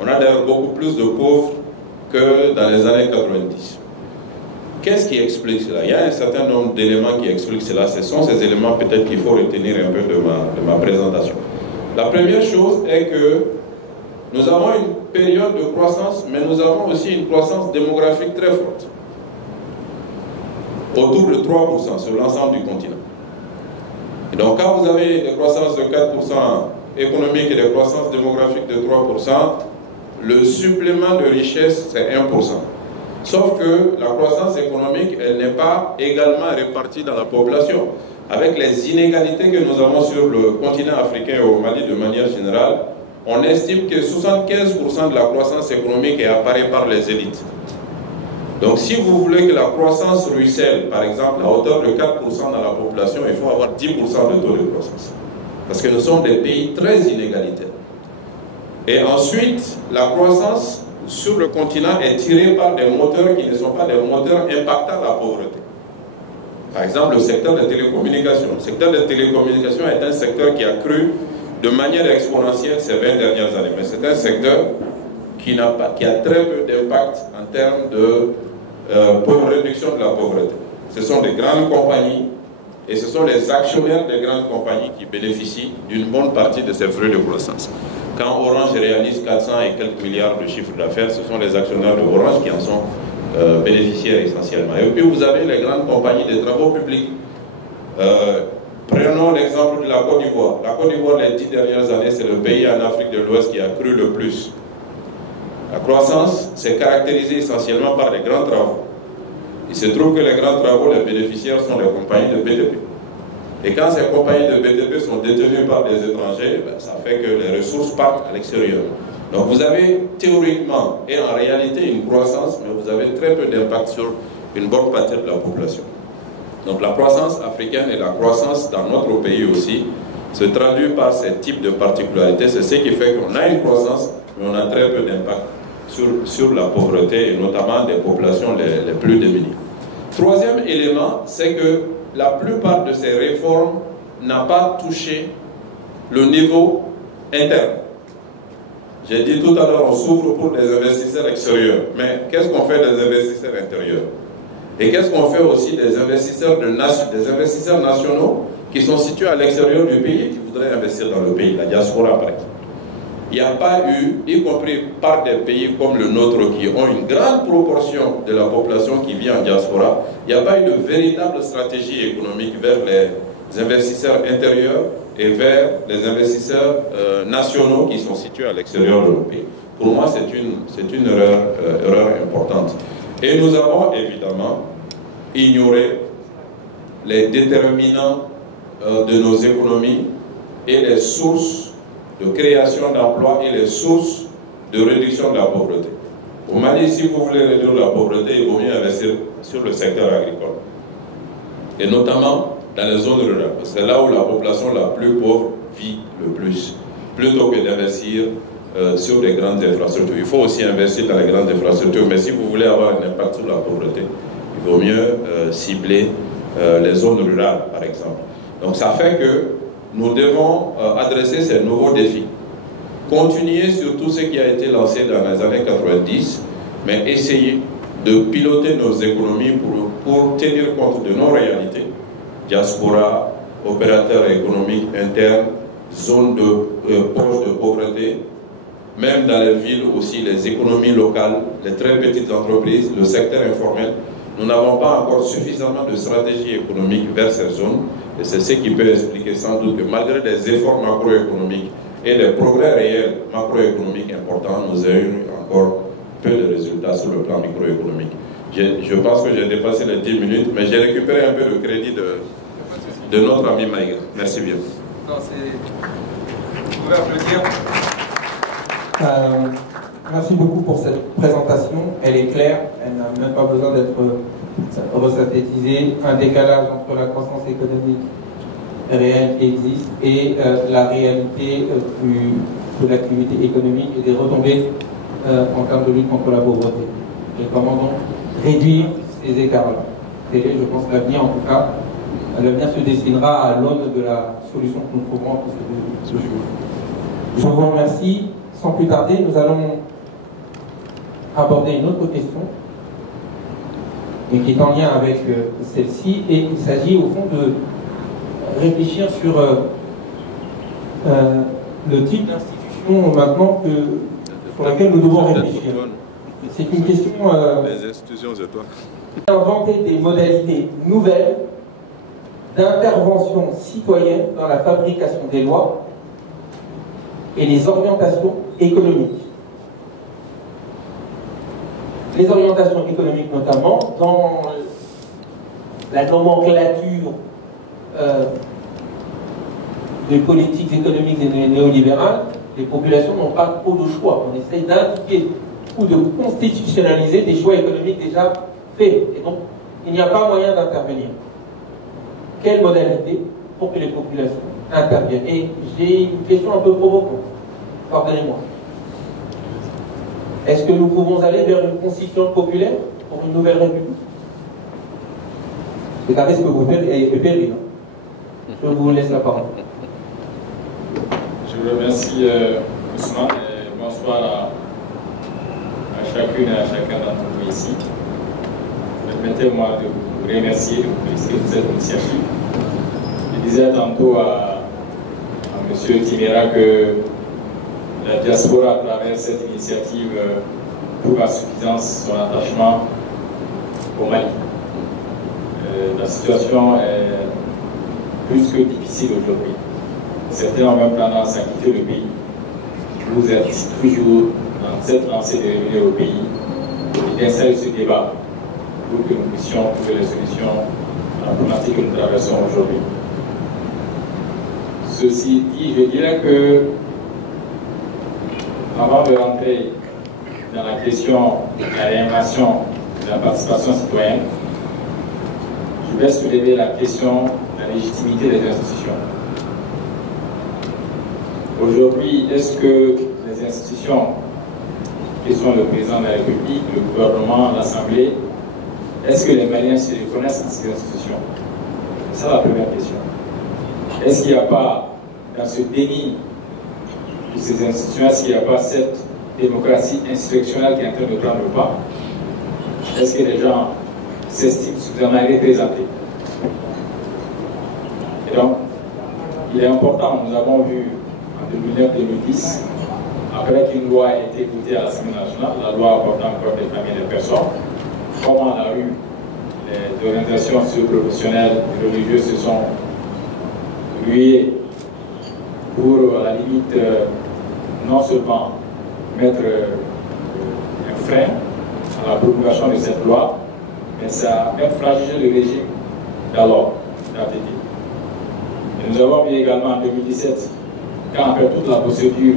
On a d'ailleurs beaucoup plus de pauvres que dans les années 90. Qu'est-ce qui explique cela? Il y a un certain nombre d'éléments qui expliquent cela. Ce sont ces éléments peut-être qu'il faut retenir un peu de ma présentation. La première chose est que nous avons une période de croissance, mais nous avons aussi une croissance démographique très forte. Autour de 3% sur l'ensemble du continent. Et donc quand vous avez des croissances de 4% économiques et des croissances démographiques de 3%, le supplément de richesse, c'est 1%. Sauf que la croissance économique, elle n'est pas également répartie dans la population. Avec les inégalités que nous avons sur le continent africain et au Mali de manière générale, on estime que 75% de la croissance économique est apparue par les élites. Donc si vous voulez que la croissance ruisselle, par exemple, à hauteur de 4% dans la population, il faut avoir 10% de taux de croissance. Parce que nous sommes des pays très inégalitaires. Et ensuite, la croissance sur le continent est tirée par des moteurs qui ne sont pas des moteurs impactant la pauvreté. Par exemple, le secteur des télécommunications. Le secteur des télécommunications est un secteur qui a cru de manière exponentielle ces 20 dernières années. Mais c'est un secteur qui a très peu d'impact en termes de réduction de la pauvreté. Ce sont des grandes compagnies et ce sont les actionnaires des grandes compagnies qui bénéficient d'une bonne partie de ces fruits de croissance. Quand Orange réalise 400 et quelques milliards de chiffre d'affaires, ce sont les actionnaires de Orange qui en sont bénéficiaires essentiellement. Et puis vous avez les grandes compagnies de travaux publics. Prenons l'exemple de la Côte d'Ivoire. La Côte d'Ivoire, les 10 dernières années, c'est le pays en Afrique de l'Ouest qui a cru le plus. La croissance s'est caractérisée essentiellement par les grands travaux. Il se trouve que les grands travaux, les bénéficiaires sont les compagnies de BTP. Et quand ces compagnies de BTP sont détenues par des étrangers, ça fait que les ressources partent à l'extérieur. Donc vous avez théoriquement et en réalité une croissance, mais vous avez très peu d'impact sur une bonne partie de la population. Donc la croissance africaine et la croissance dans notre pays aussi se traduit par ces types de particularités. C'est ce qui fait qu'on a une croissance, mais on a très peu d'impact sur la pauvreté et notamment des populations les plus démunies. Troisième élément, c'est que la plupart de ces réformes n'ont pas touché le niveau interne. J'ai dit tout à l'heure, on s'ouvre pour des investisseurs extérieurs. Mais qu'est-ce qu'on fait des investisseurs intérieurs? Et qu'est-ce qu'on fait aussi des investisseurs nationaux qui sont situés à l'extérieur du pays et qui voudraient investir dans le pays, la diaspora par exemple? Il n'y a pas eu, y compris par des pays comme le nôtre qui ont une grande proportion de la population qui vit en diaspora, il n'y a pas eu de véritable stratégie économique vers les investisseurs intérieurs et vers les investisseurs nationaux qui sont situés à l'extérieur de nos pays. Pour moi, c'est une erreur importante. Et nous avons évidemment ignorer les déterminants de nos économies et les sources de création d'emplois et les sources de réduction de la pauvreté. Au Mali, si vous voulez réduire la pauvreté, il vaut mieux investir sur le secteur agricole. Et notamment dans les zones rurales. C'est là où la population la plus pauvre vit le plus. Plutôt que d'investir sur des grandes infrastructures. Il faut aussi investir dans les grandes infrastructures. Mais si vous voulez avoir un impact sur la pauvreté, il vaut mieux cibler les zones rurales, par exemple. Donc ça fait que nous devons adresser ces nouveaux défis. Continuer sur tout ce qui a été lancé dans les années 90, mais essayer de piloter nos économies pour tenir compte de nos réalités. Diaspora, opérateurs économiques internes, zones de poches de pauvreté, même dans les villes aussi, les économies locales, les très petites entreprises, le secteur informel. Nous n'avons pas encore suffisamment de stratégie économique vers ces zones, et c'est ce qui peut expliquer sans doute que malgré les efforts macroéconomiques et les progrès réels macroéconomiques importants, nous avons eu encore peu de résultats sur le plan microéconomique. Je pense que j'ai dépassé les 10 minutes, mais j'ai récupéré un peu le crédit de notre ami Maïga. Merci bien. Non, vous pouvez applaudir. Merci beaucoup pour cette présentation. Elle est claire, elle n'a même pas besoin d'être resynthétisée. Un décalage entre la croissance économique réelle qui existe et la réalité de l'activité économique et des retombées en termes de lutte contre la pauvreté. Et comment donc réduire ces écarts-là. C'est, je pense, l'avenir en tout cas. L'avenir se dessinera à l'aune de la solution que nous trouverons pour ce sujet. Je vous remercie. Sans plus tarder, nous allons aborder une autre question, mais qui est en lien avec celle-ci, et il s'agit au fond de réfléchir sur le type d'institution maintenant sur laquelle nous devons réfléchir. C'est une question les institutions, c'est toi. Inventer des modalités nouvelles d'intervention citoyenne dans la fabrication des lois et les orientations économiques. Les orientations économiques notamment, dans la nomenclature des politiques économiques et néolibérales, les populations n'ont pas trop de choix. On essaye d'indiquer ou de constitutionnaliser des choix économiques déjà faits. Et donc, il n'y a pas moyen d'intervenir. Quelle modalité pour que les populations interviennent? Et j'ai une question un peu provocante. Pardonnez-moi. Est-ce que nous pouvons aller vers une constitution populaire pour une nouvelle république? C'est un risque que vous faites et péril. Je vous laisse la parole. Je vous remercie, Ousmane, et bonsoir à chacune et à chacun d'entre vous ici. Permettez-moi de vous remercier, de vous féliciter pour cette initiative. Je disais tantôt à M. Timéra que la diaspora, à travers cette initiative, trouve à suffisance son attachement au Mali. La situation est plus que difficile aujourd'hui. Certains ont même tendance à quitter le pays. Vous êtes toujours dans cette lancée de revenir au pays et d'installer ce débat pour que nous puissions trouver les solutions à la problématique que nous traversons aujourd'hui. Ceci dit, je dirais que avant de rentrer dans la question de la réanimation de la participation citoyenne, je vais soulever la question de la légitimité des institutions. Aujourd'hui, est-ce que les institutions qui sont le président de la République, le gouvernement, l'Assemblée, est-ce que les Maliens se reconnaissent dans ces institutions? C'est ça la première question. Est-ce qu'il n'y a pas, dans ce déni de ces institutions, est-ce qu'il n'y a pas cette démocratie institutionnelle qui est en train de prendre le pas? Est-ce que les gens s'estiment suffisamment représentés? Et donc, il est important, nous avons vu en 2009-2010, après qu'une loi ait été votée à l'Assemblée nationale, la loi portant encore des familles et des personnes, comment la rue, les organisations socioprofessionnelles et religieuses se sont ruées pour, à la limite, non seulement mettre un frein à la promulgation de cette loi, mais ça a même fragilisé le régime d'alors, d'ATT. Et nous avons vu également en 2017, quand après toute la procédure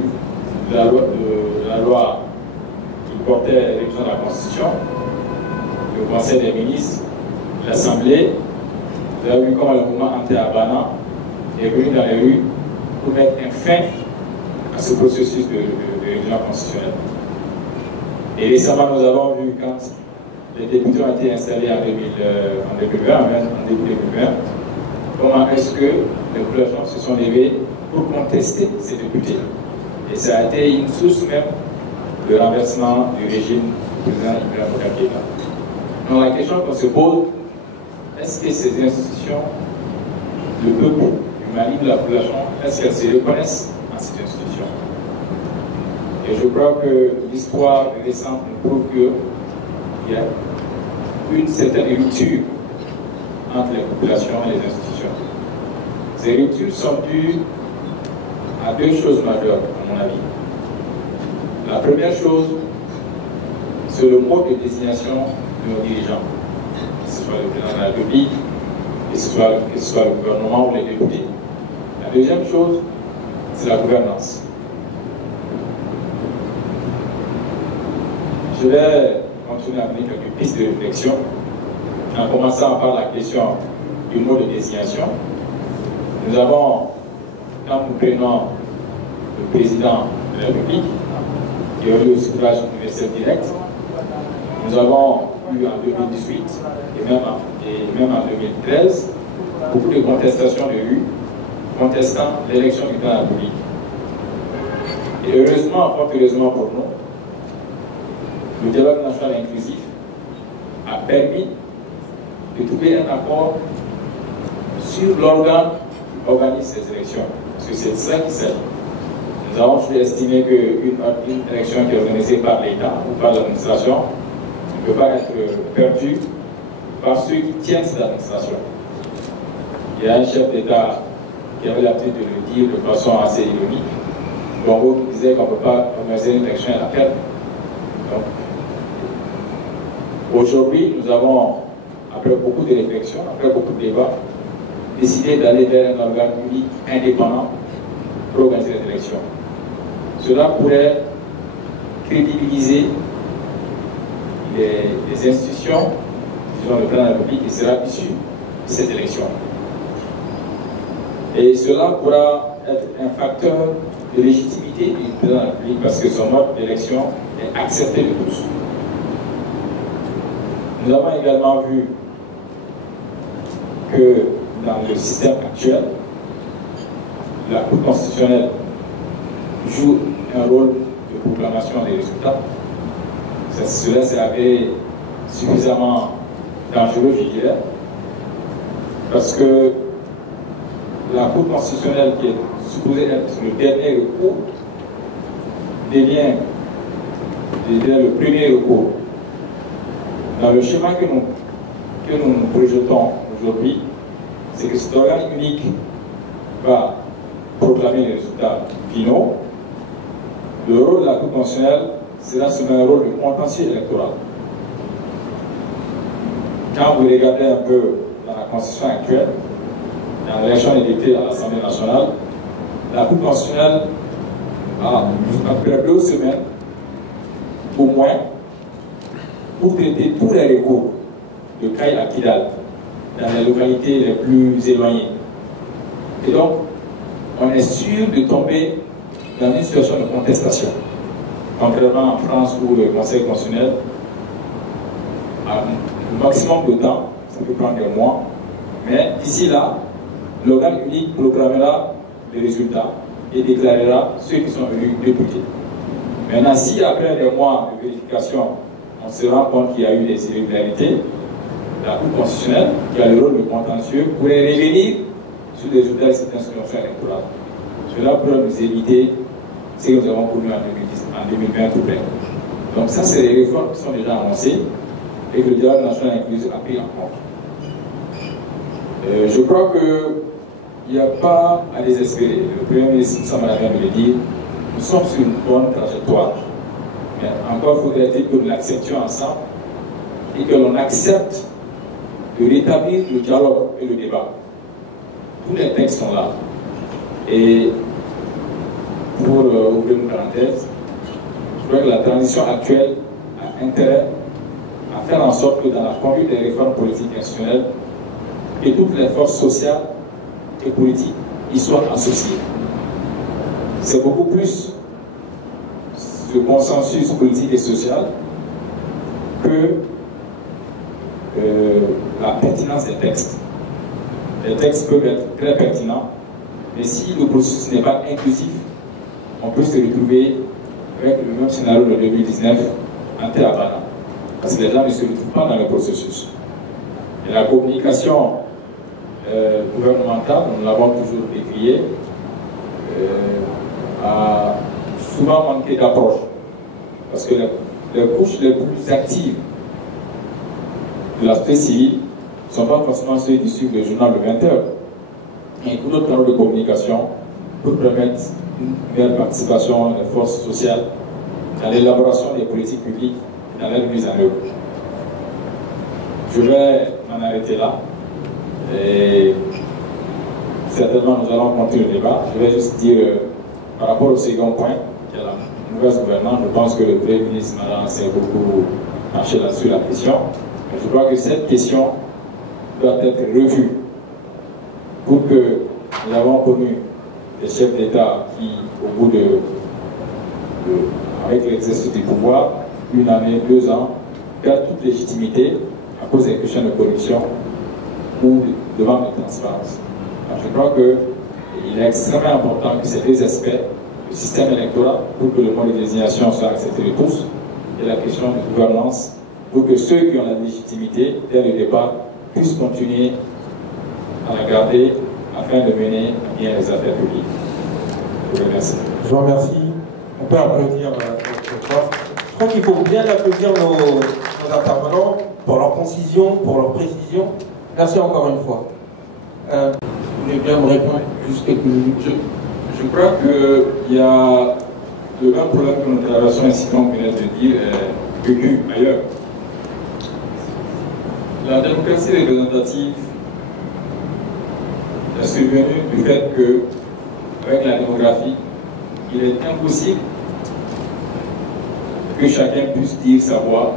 de la loi qui portait l'élection de la Constitution, le Conseil des ministres, l'Assemblée, vous avez vu comment le mouvement anti-Abana est venu dans les rues pour mettre un fin à ce processus de révision constitutionnelle. Et récemment, nous avons vu quand les députés ont été installés en 2020, en début 2020, comment est-ce que les populations se sont levées pour contester ces députés. Et ça a été une source même de renversement du régime du président Ibrahim Boubacar Keïta. Donc la question qu'on se pose, est-ce que ces institutions, le peuple du Mali, de la population, est-ce qu'elles se reconnaissent dans ces institutions? Et je crois que l'histoire récente nous prouve qu'il y a une certaine rupture entre les populations et les institutions. Ces ruptures sont dues à deux choses majeures, à mon avis. La première chose, c'est le mode de désignation de nos dirigeants, que ce soit le président de la République, que ce soit le gouvernement ou les députés. La deuxième chose, c'est la gouvernance. Je vais continuer à amener quelques pistes de réflexion, en commençant par la question du mode de désignation. Nous avons, quand nous prenons le président de la République, qui est élu au suffrage universel direct, nous avons eu en 2018 et même en 2013 beaucoup de contestations de rue contestant l'élection du président de la République. Et heureusement, fort heureusement pour nous, le dialogue national inclusif a permis de trouver un accord sur l'organe qui organise ces élections. Parce que c'est de ça qu'il s'agit. Nous avons toujours estimé qu'une élection qui est organisée par l'État ou par l'administration ne peut pas être perdue par ceux qui tiennent cette administration. Il y a un chef d'État qui avait l'habitude de le dire de façon assez ironique. Bongo qui disait qu'on ne peut pas organiser une élection à la perte. Donc, aujourd'hui, nous avons, après beaucoup de réflexions, après beaucoup de débats, décidé d'aller vers un organe unique indépendant pour organiser les élections. Cela pourrait crédibiliser les institutions, disons le président de la République, qui sera issu de cette élection. Et cela pourra être un facteur de légitimité du président de la République parce que son mode d'élection est accepté de tous. Nous avons également vu que dans le système actuel, la Cour constitutionnelle joue un rôle de proclamation des résultats. Cela s'est avéré suffisamment dangereux, je dirais, parce que la Cour constitutionnelle, qui est supposée être le dernier recours, devient le premier recours. Dans le schéma que nous projetons aujourd'hui, c'est que cet organe unique va proclamer les résultats finaux. Le rôle de la Cour constitutionnelle sera seulement un rôle de contentieux électoral. Quand vous regardez un peu dans la Constitution actuelle, dans l'élection des députés à l'Assemblée nationale, la Cour constitutionnelle a, après 2 semaines, au moins, pour traiter tous les recours de Kaye à Kidal, dans les localités les plus éloignées. Et donc, on est sûr de tomber dans une situation de contestation. Contrairement en France où le Conseil constitutionnel a le maximum de temps, ça peut prendre des mois, mais d'ici là, l'organe unique proclamera les résultats et déclarera ceux qui sont élus députés. Maintenant, si après des mois de vérification, on se rend compte qu'il y a eu des irrégularités, la Cour constitutionnelle, qui a le rôle de contentieux, pourrait revenir sur les résultats de cette inscription électorale. Cela pourrait nous éviter ce que nous avons connu en 2020 tout près. Donc ça, c'est les réformes qui sont déjà annoncées et que le dialogue national inclusif a pris en compte. Je crois qu'il n'y a pas à désespérer. Le Premier ministre Samara vient de le dire, nous sommes sur une bonne trajectoire. Mais encore faudrait-il que nous l'acceptions ensemble et que l'on accepte de rétablir le dialogue et le débat. Tous les textes sont là. Et pour ouvrir une parenthèse, je crois que la transition actuelle a intérêt à faire en sorte que dans la conduite des réformes politiques institutionnelles, que toutes les forces sociales et politiques y soient associées. C'est beaucoup plus ce consensus politique et social que la pertinence des textes. Les textes peuvent être très pertinents, mais si le processus n'est pas inclusif, on peut se retrouver avec le même scénario de 2019 en terre à banane. Parce que les gens ne se retrouvent pas dans le processus. Et la communication gouvernementale, nous l'avons toujours décriée, a souvent manqué d'approche. Parce que les couches les plus actives de l'aspect civil ne sont pas forcément ceux qui suivent le journal de 20 heures. Et tous d'autres canaux de communication pour permettre une meilleure participation des forces sociales dans l'élaboration des politiques publiques et dans leur mise en œuvre. Je vais m'en arrêter là. Et certainement, nous allons continuer le débat. Je vais juste dire, par rapport au second point, qui est la mauvaise gouvernance, je pense que le Premier ministre s'est beaucoup penché là-dessus la question. Mais je crois que cette question doit être revue pour que nous avons connu des chefs d'État qui, au bout avec l'exercice du pouvoir, 1 année, 2 ans, perdent toute légitimité à cause des questions de corruption ou de manque de transparence. Alors je crois qu'il est extrêmement important que ces deux aspects, le système électoral, pour que le mode de désignation soit accepté de tous, et la question de gouvernance, pour que ceux qui ont la légitimité dès le départ puissent continuer à la garder afin de mener bien les affaires publiques. Je vous remercie. Je vous remercie. On peut applaudir notre prof. Je crois qu'il faut bien applaudir nos intervenants pour leur concision, pour leur précision. Merci encore une fois. Vous voulez bien me répondre juste quelques minutes? Je crois qu'il y a le même problème que nous traversons ici, comme vient de dire, vécu ailleurs. La démocratie représentative est survenue du fait que, avec la démographie, il est impossible que chacun puisse dire sa voix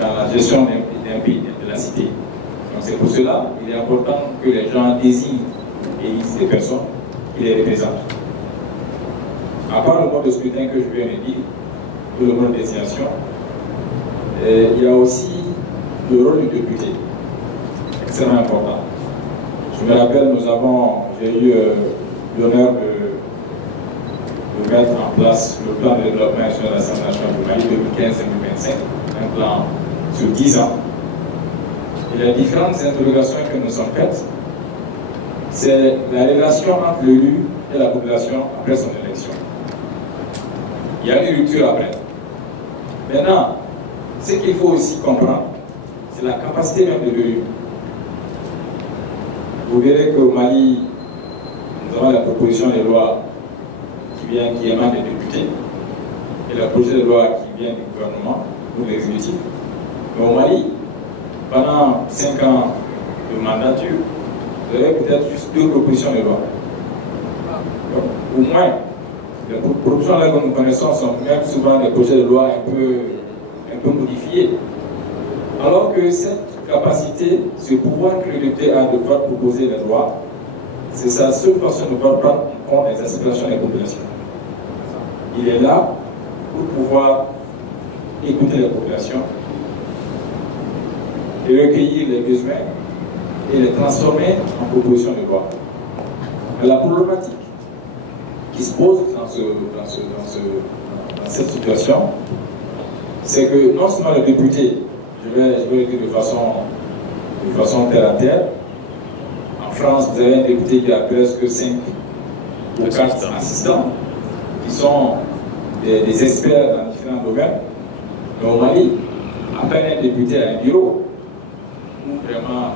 dans la gestion d'un pays, de la cité. Donc c'est pour cela qu'il est important que les gens désignent et élisent des personnes qui les représentent. À part le mode de scrutin que je viens de dire, ou le mode de désignation, il y a aussi le rôle du député, extrêmement important. Je me rappelle, j'ai eu l'honneur de mettre en place le plan de développement sur l'Assemblée nationale du Mali 2015-2025, un plan sur 10 ans. Et les différentes interrogations que nous sommes faites, c'est la relation entre l'élu et la population après son élection. Il y a une rupture après. Maintenant, ce qu'il faut aussi comprendre, c'est la capacité même de l'élu. Vous verrez qu'au Mali, nous avons la proposition de loi qui émane des députés et le projet de loi qui vient du gouvernement ou de l'exécutif. Mais au Mali, pendant 5 ans de mandature, vous avez peut-être juste 2 propositions de loi. Donc, au moins, les propositions que nous connaissons sont même souvent des projets de loi un peu modifiés. Alors que cette capacité, ce pouvoir que le député a de pouvoir proposer les lois, c'est sa seule façon de pouvoir prendre en compte les aspirations des populations. Il est là pour pouvoir écouter les populations et recueillir les besoins et les transformer en propositions de loi. Mais la problématique qui se pose dans cette situation, c'est que non seulement le député, je vais le dire de façon terre à terre, en France, vous avez un député qui a presque 5 ou 4 assistants, qui sont des experts dans différents domaines. Mais au Mali, à peine un député a un bureau où vraiment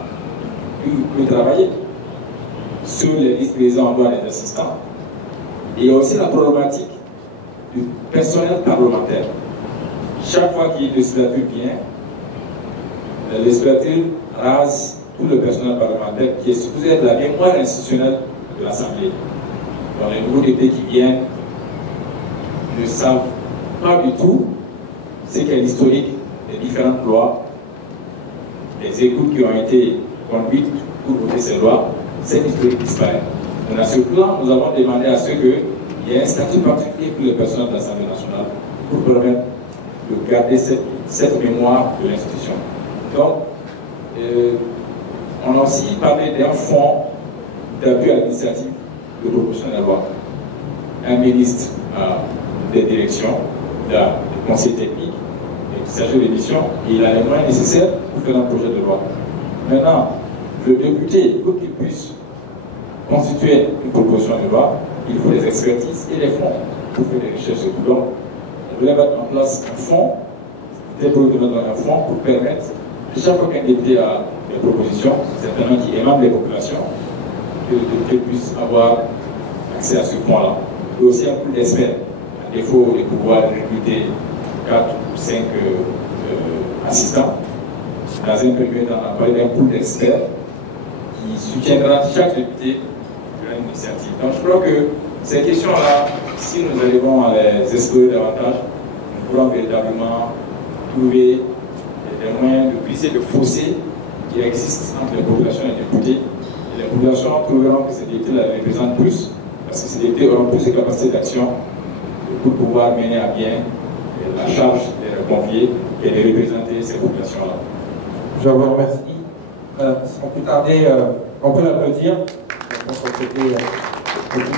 il peut travailler. Sur les vice-présidents, on doit des assistants. Et il y a aussi la problématique du personnel parlementaire. Chaque fois qu'il y a une législature qui vient, la législature rase tout le personnel parlementaire qui est supposé être la mémoire institutionnelle de l'Assemblée. Donc les nouveaux députés qui viennent ne savent pas du tout ce qu'est l'historique des différentes lois, les écoutes qui ont été conduites pour voter ces lois. Cette historique disparaît. Donc, à ce plan, nous avons demandé à ce qu'il y ait un statut particulier pour les personnels de l'Assemblée nationale pour permettre de garder cette mémoire de l'institution. Donc, on a aussi parlé d'un fonds d'appui à l'initiative de proposition de la loi. Un ministre des directions, du conseil technique, du chargé de mission, et il a les moyens nécessaires pour faire un projet de loi. Maintenant, le député, pour qu'il puisse constituer une proposition de loi, il faut des expertises et des fonds pour faire des recherches et tout. Donc, on voulait mettre en place un fonds, un fonds pour permettre, chaque fois qu'un député a des propositions, certainement qui émanent des populations, que le député puisse avoir accès à ce fonds-là. Et aussi un pool d'experts, à défaut de pouvoir recruter 4 ou 5 assistants. Dans un premier temps, on a parlé d'un pool d'experts qui soutiendra chaque député de l'initiative. Donc je crois que ces questions-là, si nous arrivons à les explorer davantage, nous pourrons véritablement trouver des moyens de briser le fossé qui existe entre les populations et les députés. Et les populations trouveront que ces députés la représentent plus, parce que ces députés auront plus de capacités d'action pour pouvoir mener à bien la charge de les confier et de représenter ces populations-là. Je vous remercie. Sans plus tarder, on peut l'applaudir.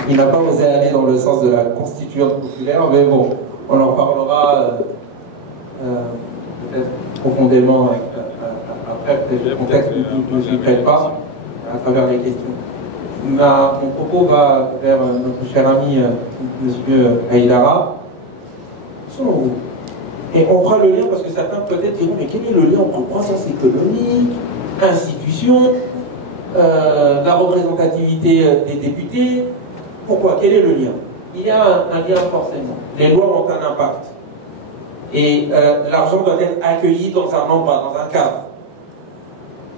Il n'a pas osé aller dans le sens de la constituante populaire, mais bon, on en parlera peut-être profondément après, peut-être le contexte ne s'y prête pas, à travers les questions. Mon propos va vers notre cher ami M. Haïdara. Et on fera le lien parce que certains peut-être diront, mais quel est le lien entre croissance économique, institution, la représentativité des députés? Pourquoi? Quel est le lien? Il y a un lien forcément. Les lois ont un impact. Et l'argent doit être accueilli dans un endroit, dans un cadre.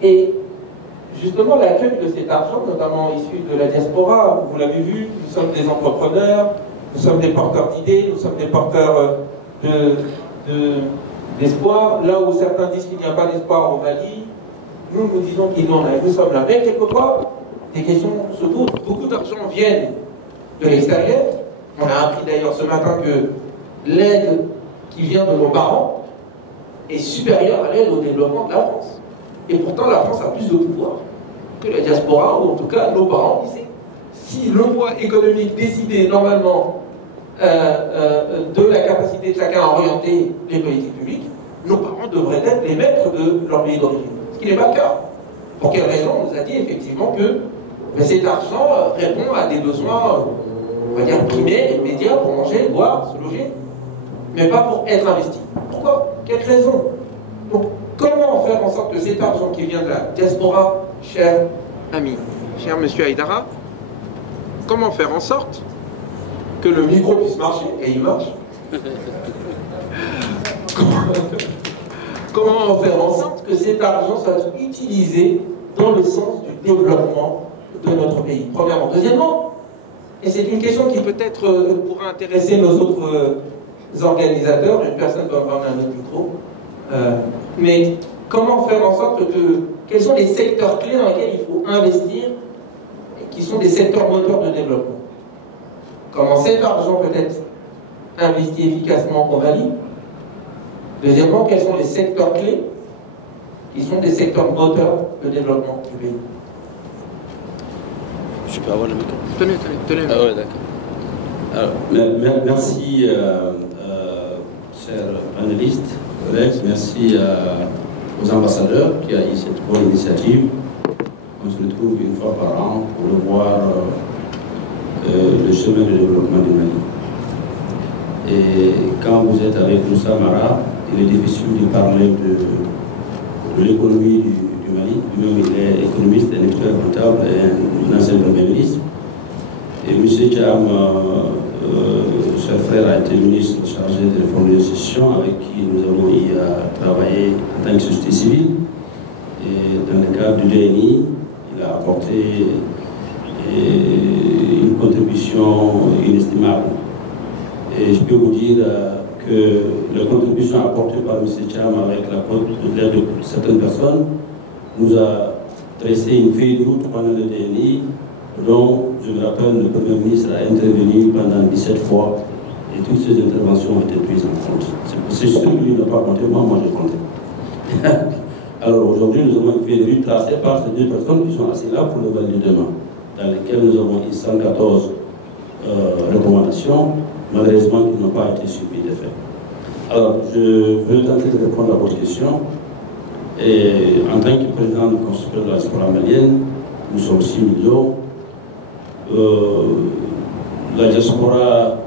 Et justement, l'accueil de cet argent, notamment issu de la diaspora, vous l'avez vu, nous sommes des entrepreneurs, nous sommes des porteurs d'idées, nous sommes des porteurs d'espoir. Là où certains disent qu'il n'y a pas d'espoir au Mali, nous disons qu'il y en a. Nous sommes là. Mais quelquefois, des questions se posent. Beaucoup d'argent viennent de l'extérieur. On a appris d'ailleurs ce matin que l'aide qui vient de nos parents est supérieure à l'aide au développement de la France. Et pourtant, la France a plus de pouvoir que la diaspora, ou en tout cas nos parents. Si le poids économique décidait normalement de la capacité de chacun à orienter les politiques publiques, nos parents devraient être les maîtres de leur pays d'origine. Ce qui n'est pas le cas. Pour quelle raison? On nous a dit effectivement que cet argent répond à des besoins, on va dire, primaires, immédiats, pour manger, boire, se loger, mais pas pour être investi. Pourquoi? Quelle raison? Donc, comment faire en sorte que cet argent qui vient de la diaspora, cher ami, cher monsieur Haïdara, comment faire en sorte que le micro puisse marcher, et il marche. Comment faire en sorte que cet argent soit utilisé dans le sens du développement de notre pays, premièrement. Deuxièmement, et c'est une question qui peut-être pourra intéresser nos autres organisateurs, une personne doit prendre un autre micro, mais comment faire en sorte que, quels sont les secteurs clés dans lesquels il faut investir, et qui sont des secteurs moteurs de développement? Comment cet argent peut être investi efficacement au Mali? Deuxièmement, quels sont les secteurs clés qui sont des secteurs moteurs de développement du pays? Je peux avoir le micro. Tenez. Ah ouais, d'accord. Alors, merci, chers panélistes, collègues, merci aux ambassadeurs qui ont eu cette bonne initiative. On se retrouve une fois par an pour revoir le chemin de développement du Mali. Et quand vous êtes avec Moussa Mara, il est difficile de parler de l'économie du Mali. Lui-même, il est économiste, un expert comptable et un ancien premier ministre. Et M. Cham, cher frère, a été ministre chargé de réforme de l'institution, avec qui nous avons eu à travailler en tant que société civile. cadre du DNI, il a apporté une contribution inestimable. Et je peux vous dire que la contribution apportée par M. Cham avec l'aide de certaines personnes nous a tracé une feuille de route pendant le DNI, dont, je me rappelle, le Premier ministre a intervenu pendant 17 fois et toutes ces interventions ont été prises en compte. C'est sûr que lui n'a pas compté, moi j'ai compté. Alors aujourd'hui, nous avons une feuille de route tracée par ces deux personnes qui sont assises là pour le valider demain, dans lesquelles nous avons eu 114 recommandations, malheureusement qui n'ont pas été suivies de fait. Alors, je veux tenter de répondre à votre question. Et en tant que président du Conseil de la diaspora malienne, nous sommes 6 millions. La diaspora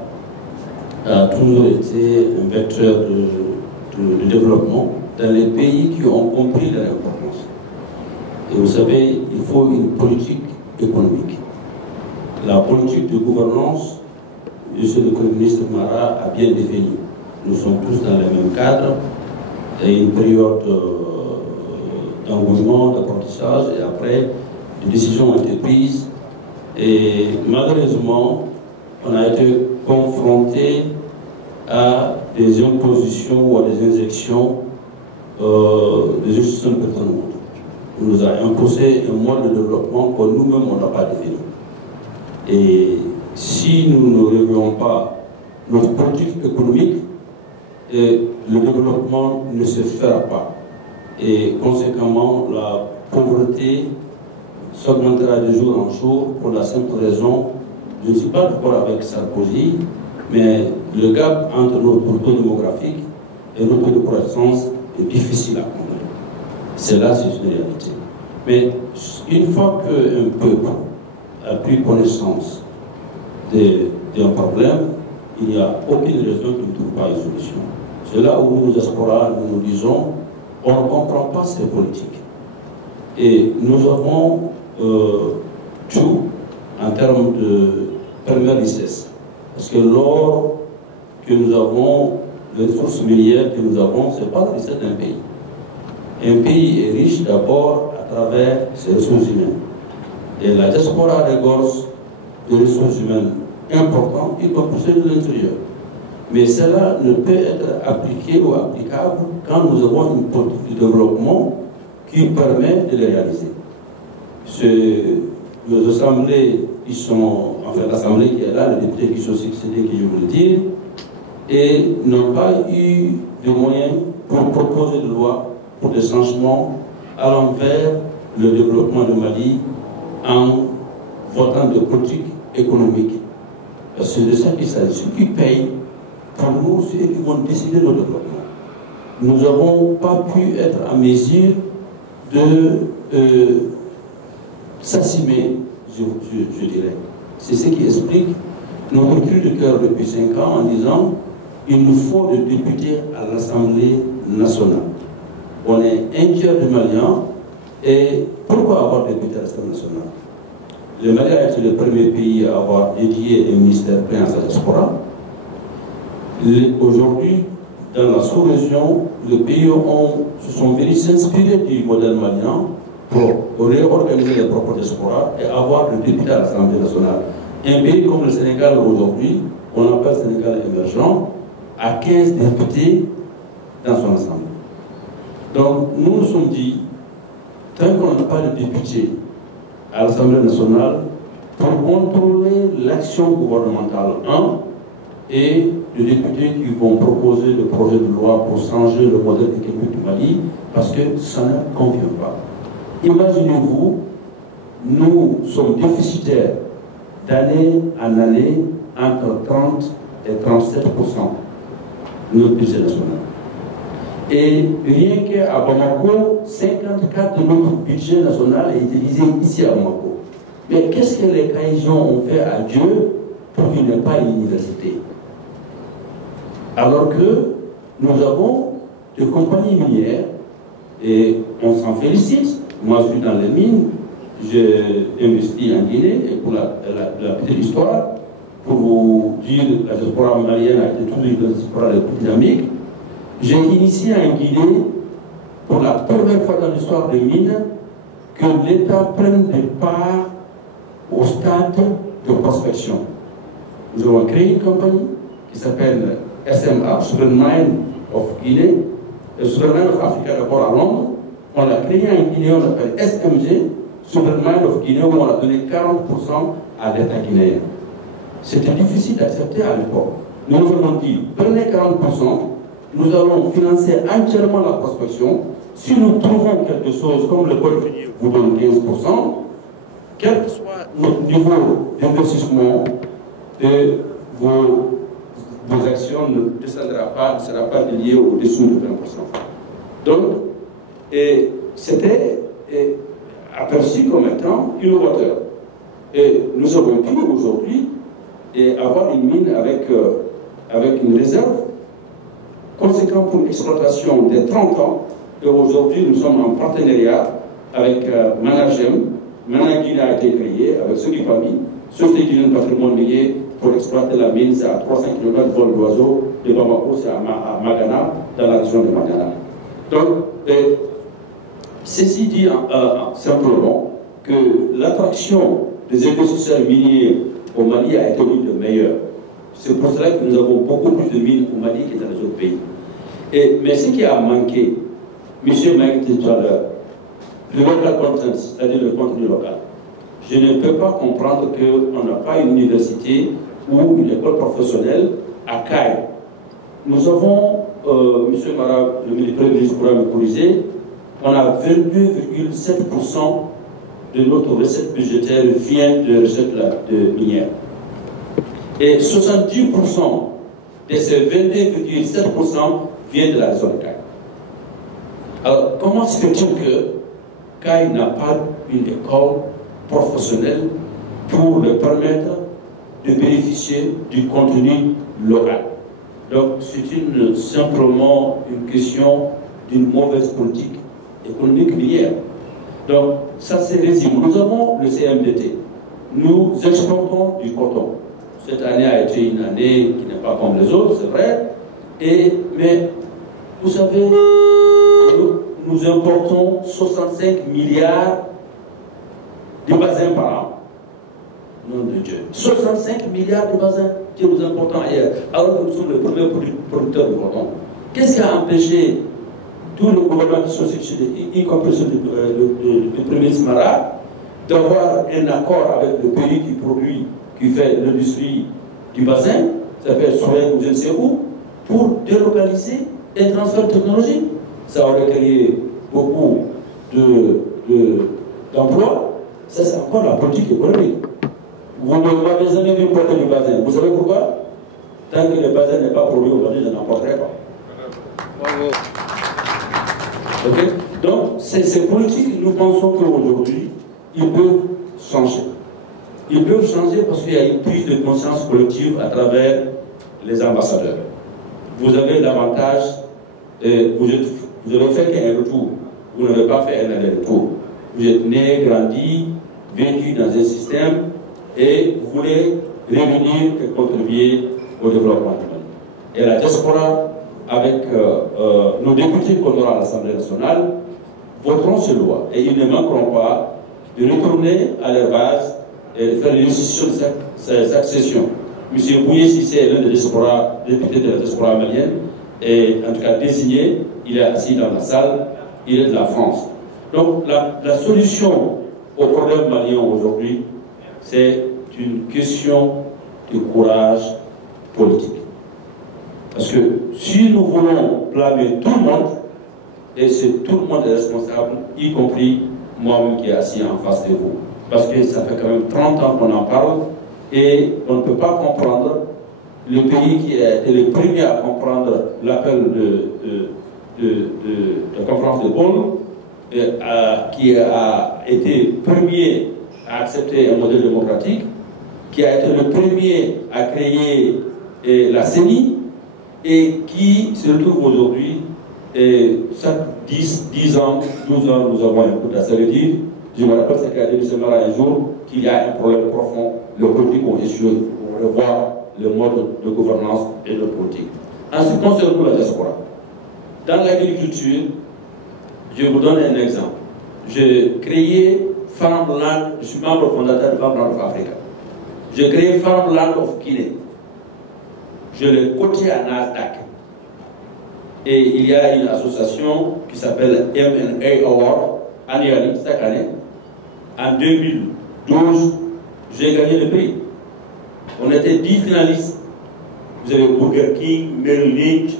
a toujours été un vecteur de développement dans les pays qui ont compris leur importance. Et vous savez, il faut une politique économique. La politique de gouvernance, M. le Premier ministre Mara a bien défini. Nous sommes tous dans le même cadre, et une période d'engouement, d'apprentissage, et après, des décisions ont été prises. Et malheureusement, on a été confronté à des impositions ou à des injections des institutions de personnes. On nous a imposé un mode de développement que nous-mêmes, on n'a pas défini. Et si nous ne réveillons pas notre politique économique, le développement ne se fera pas. Et conséquemment, la pauvreté s'augmentera de jour en jour pour la simple raison, je ne suis pas d'accord avec Sarkozy, mais le gap entre notre taux démographique et notre taux de croissance est difficile à combler. C'est là, c'est une réalité. Mais une fois qu'un peuple a pris connaissance d'un problème, il n'y a aucune raison qu'il ne trouve pas une solution. C'est là où nous, diaspora, nous disons, on ne comprend pas ces politiques. Et nous avons tout en termes de première richesse. Parce que l'or que nous avons, les ressources minières que nous avons, ce n'est pas la richesse d'un pays. Un pays est riche d'abord à travers ses ressources humaines. Et la diaspora regorge de ressources humaines importantes, y compris celles de l'intérieur. Mais cela ne peut être appliqué ou applicable quand nous avons une politique de développement qui permet de les réaliser. Les assemblées qui sont, enfin l'assemblée qui est là, les députés qui sont succédés, qui je voulais dire, et n'ont pas eu de moyens pour proposer de loi pour des changements allant vers le développement du Mali en votant de politiques économiques. C'est de ça qu'il s'agit. Ceux qui payent, pour nous, c'est eux qui vont décider de notre développement. Nous n'avons pas pu être en mesure de s'assumer, je dirais. C'est ce qui explique notre cri de cœur depuis 5 ans en disant il nous faut des députés à l'Assemblée nationale. On est un tiers de Maliens, et pourquoi avoir des députés à l'Assemblée nationale? Le Mali a été le premier pays à avoir dédié un ministère plein à sa diaspora. Aujourd'hui, dans la sous-région, les pays se sont venus s'inspirer du modèle malien pour réorganiser les propres diasporas et avoir le député à l'Assemblée nationale. Un pays comme le Sénégal aujourd'hui, on appelle Sénégal émergent, a 15 députés dans son assemblée. Donc nous nous sommes dit, tant qu'on n'a pas de députés à l'Assemblée nationale, pour contrôler l'action gouvernementale, et les députés qui vont proposer le projet de loi pour changer le modèle économique du Mali, parce que ça ne convient pas. Imaginez-vous, nous sommes déficitaires d'année en année entre 30 et 37% de notre budget national. Et rien qu'à Bamako, 54% de notre budget national est utilisé ici à Bamako. Mais qu'est-ce que les Caïsiens ont fait à Dieu pour qu'il n'ait pas une université? Alors que nous avons des compagnies minières et on s'en félicite. Moi, je suis dans les mines, j'ai investi en Guinée, et pour la petite histoire, pour vous dire, la diaspora malienne a été toujours une diaspora la plus dynamique. J'ai initié en Guinée, pour la première fois dans l'histoire des mines, que l'État prenne des parts au stade de prospection. Nous avons créé une compagnie qui s'appelle SMA, Sovereign Mine of Guinée, et Sovereign Mine of Africa d'abord à Londres. On a créé un Guinée, on appelle SMG, Sovereign Mine of Guinée, où on a donné 40% à l'État guinéen. C'était difficile d'accepter à l'époque. Nous nous avons dit, prenez 40%, nous allons financer entièrement la prospection. Si nous trouvons quelque chose comme le code vous donne 15%, quel que soit notre niveau d'investissement, vos actions ne descendra pas, ne sera pas liée au-dessous de 20%. Donc, c'était aperçu comme étant innovateur. Et nous avons pu aujourd'hui avoir une mine avec une réserve conséquente pour l'exploitation des 30 ans. Et aujourd'hui, nous sommes en partenariat avec Managem. Managem a été créé avec ceux qui parmi Société guinéenne patrimoine lié pour exploiter la mine. C'est à 300 km de vol d'oiseau de Bamako, c'est à Magana, dans la région de Magana. Donc, ceci dit simplement que l'attraction des investisseurs miniers au Mali a été l'une des meilleures. C'est pour cela que nous avons beaucoup plus de mines au Mali que dans les autres pays. Mais ce qui a manqué, M. Mike dit tout à l'heure, le local content, c'est-à-dire le contenu local. Je ne peux pas comprendre qu'on n'a pas une université ou une école professionnelle à Caille. Nous avons, M. Mara, le Premier ministre pourra me corriger, on a 22,7% de notre recette budgétaire vient de recettes de minières. Et 70% de ces 22,7% viennent de la région de Caille. Alors, comment se fait-il que Caille n'a pas une école professionnelle pour leur permettre de bénéficier du contenu local? Donc, c'est simplement une question d'une mauvaise politique économique minière. Donc, ça c'est résumé. Nous avons le CMDT. Nous exportons du coton. Cette année a été une année qui n'est pas comme les autres, c'est vrai. Mais, vous savez, nous importons 65 milliards de bazins par an. Nom de Dieu. 65 milliards de bazins que nous importons ailleurs. Alors que nous sommes le premier producteur de coton. Qu'est-ce qui a empêché tous les gouvernements qui sont succédés, y compris le Premier ministre Mara, d'avoir un accord avec le pays qui fait l'industrie du bassin, ça s'appelle Soleil ou je ne sais où, pour délocaliser un transfert technologique. Ça aurait créé beaucoup d'emplois. Ça, c'est encore la politique économique. Vous ne m'avez jamais vu porter du bassin. Vous savez pourquoi? Tant que le bassin n'est pas produit aujourd'hui, je n'en porterai pas. Bravo. Okay? Donc, ces politiques, nous pensons qu'aujourd'hui, ils peuvent changer. Ils peuvent changer parce qu'il y a une prise de conscience collective à travers les ambassadeurs. Vous avez l'avantage, vous avez fait qu'un retour, vous n'avez pas fait un aller-retour. Vous êtes né, grandi, vécu dans un système et vous voulez revenir et contribuer au développement du Mali. Et la diaspora, avec nos députés qu'on aura à l'Assemblée nationale, voteront ces lois. Et ils ne manqueront pas de retourner à leur base et de faire une institution de cette accession. M. Bouye Sissé est l'un des députés de la diaspora malienne, et en tout cas désigné, il est assis dans la salle, il est de la France. Donc la solution au problème malien aujourd'hui, c'est une question de courage politique. Parce que si nous voulons blâmer tout le monde, et tout le monde est responsable, y compris moi-même qui est assis en face de vous. Parce que ça fait quand même 30 ans qu'on en parle, et on ne peut pas comprendre le pays qui a été le premier à comprendre l'appel de la conférence de Bonn, qui a été premier à accepter un modèle démocratique, qui a été le premier à créer la CENI, et qui se retrouve aujourd'hui, chaque 10 ans, 12 ans, nous avons un coup d'à. Ça veut dire, je me rappelle ce qu'a dit M. Mara un jour, qu'il y a un problème profond, le politique ont échoué pour revoir le mode de gouvernance et de politique. En ce qui concerne la diaspora, dans l'agriculture, je vous donne un exemple. j'ai créé Farmland, je suis membre fondateur de Farmland of Africa. J'ai créé Farmland of Guinée. Je l'ai coté à Nasdaq. Et il y a une association qui s'appelle M&A Award, annuellement, chaque année. En 2012, j'ai gagné le prix. On était 10 finalistes. Vous avez Burger King, Merrill Lynch,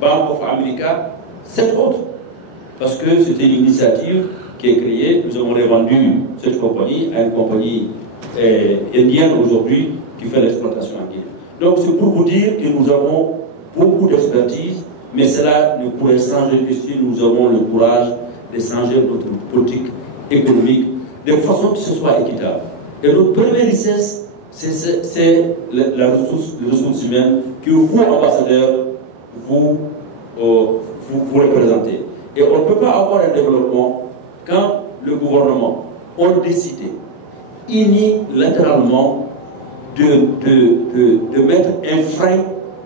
Bank of America, 7 autres. Parce que c'était une initiative qui est créée. Nous avons revendu cette compagnie à une compagnie indienne aujourd'hui qui fait l'exploitation en Guinée. Donc c'est pour vous dire que nous avons beaucoup d'expertise, mais cela ne pourrait changer que si nous avons le courage de changer notre politique économique de façon que ce soit équitable. Et notre première richesse, c'est la ressource humaine que vous, ambassadeurs, vous représentez. Et on ne peut pas avoir un développement quand le gouvernement a décidé unilatéralement de mettre un frein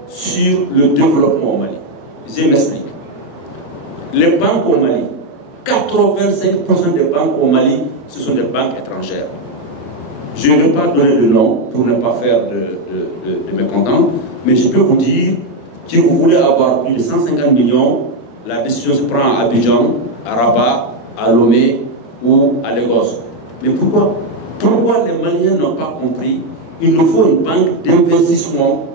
sur le développement au Mali. Je m'explique. Les banques au Mali, 85% des banques au Mali, ce sont des banques étrangères. Je ne vais pas donner de nom pour ne pas faire de mécontents, mais je peux vous dire que vous voulez avoir plus de 150 millions, la décision se prend à Abidjan, à Rabat, à Lomé ou à Lagos. Mais pourquoi? Pourquoi les Maliens n'ont pas compris? Il nous faut une banque d'investissement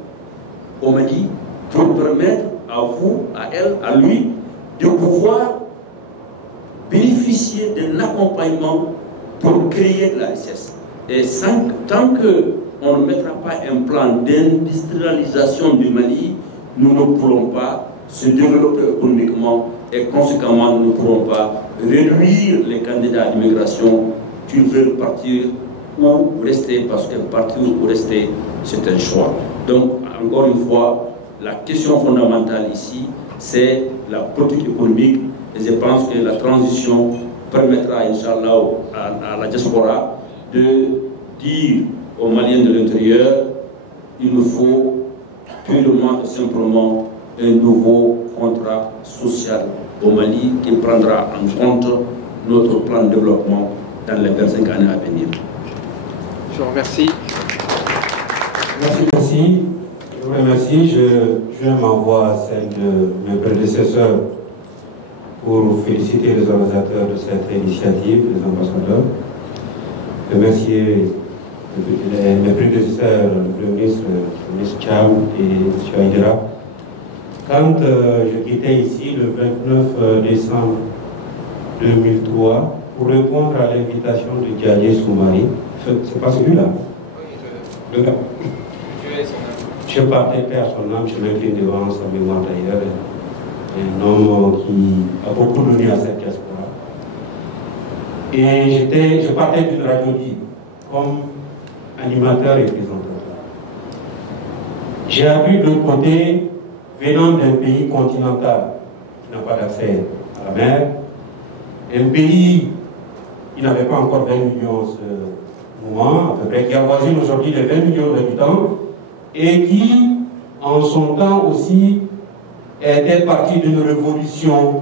au Mali pour permettre à vous, à elle, à lui, de pouvoir bénéficier d'un accompagnement pour créer de la richesse. Et tant qu'on ne mettra pas un plan d'industrialisation du Mali, nous ne pourrons pas se développer économiquement et conséquemment nous ne pourrons pas réduire les candidats à l'immigration qui veulent partir ou rester, parce que partir ou rester, c'est un choix. Donc, encore une fois, la question fondamentale ici, c'est la politique économique, et je pense que la transition permettra, Inch'Allah, à la diaspora de dire aux Maliens de l'intérieur, il nous faut purement et simplement un nouveau contrat social au Mali qui prendra en compte notre plan de développement dans les 25 années à venir. Je vous remercie. Merci. Je vous remercie. Je m'envoie à celle de mes prédécesseurs pour féliciter les organisateurs de cette initiative, les ambassadeurs. Remercier mes prédécesseurs, le ministre Cham et M. Aïdira. Quand je quittais ici le 29 décembre 2003 pour répondre à l'invitation de Diadé Soumaré, c'est pas celui-là. Oui, je partais paix à son âme, je m'incline devant sa mémoire d'ailleurs. Un homme qui a beaucoup donné à cette diaspora. Et je partais d'une radio libre comme animateur et présentateur. J'ai appris de l'autre côté, venant d'un pays continental qui n'a pas d'accès à la mer, un pays qui n'avait pas encore 20 millions ce moment, à peu près, qui avoisine aujourd'hui les 20 millions d'habitants, et qui, en son temps aussi, était parti d'une révolution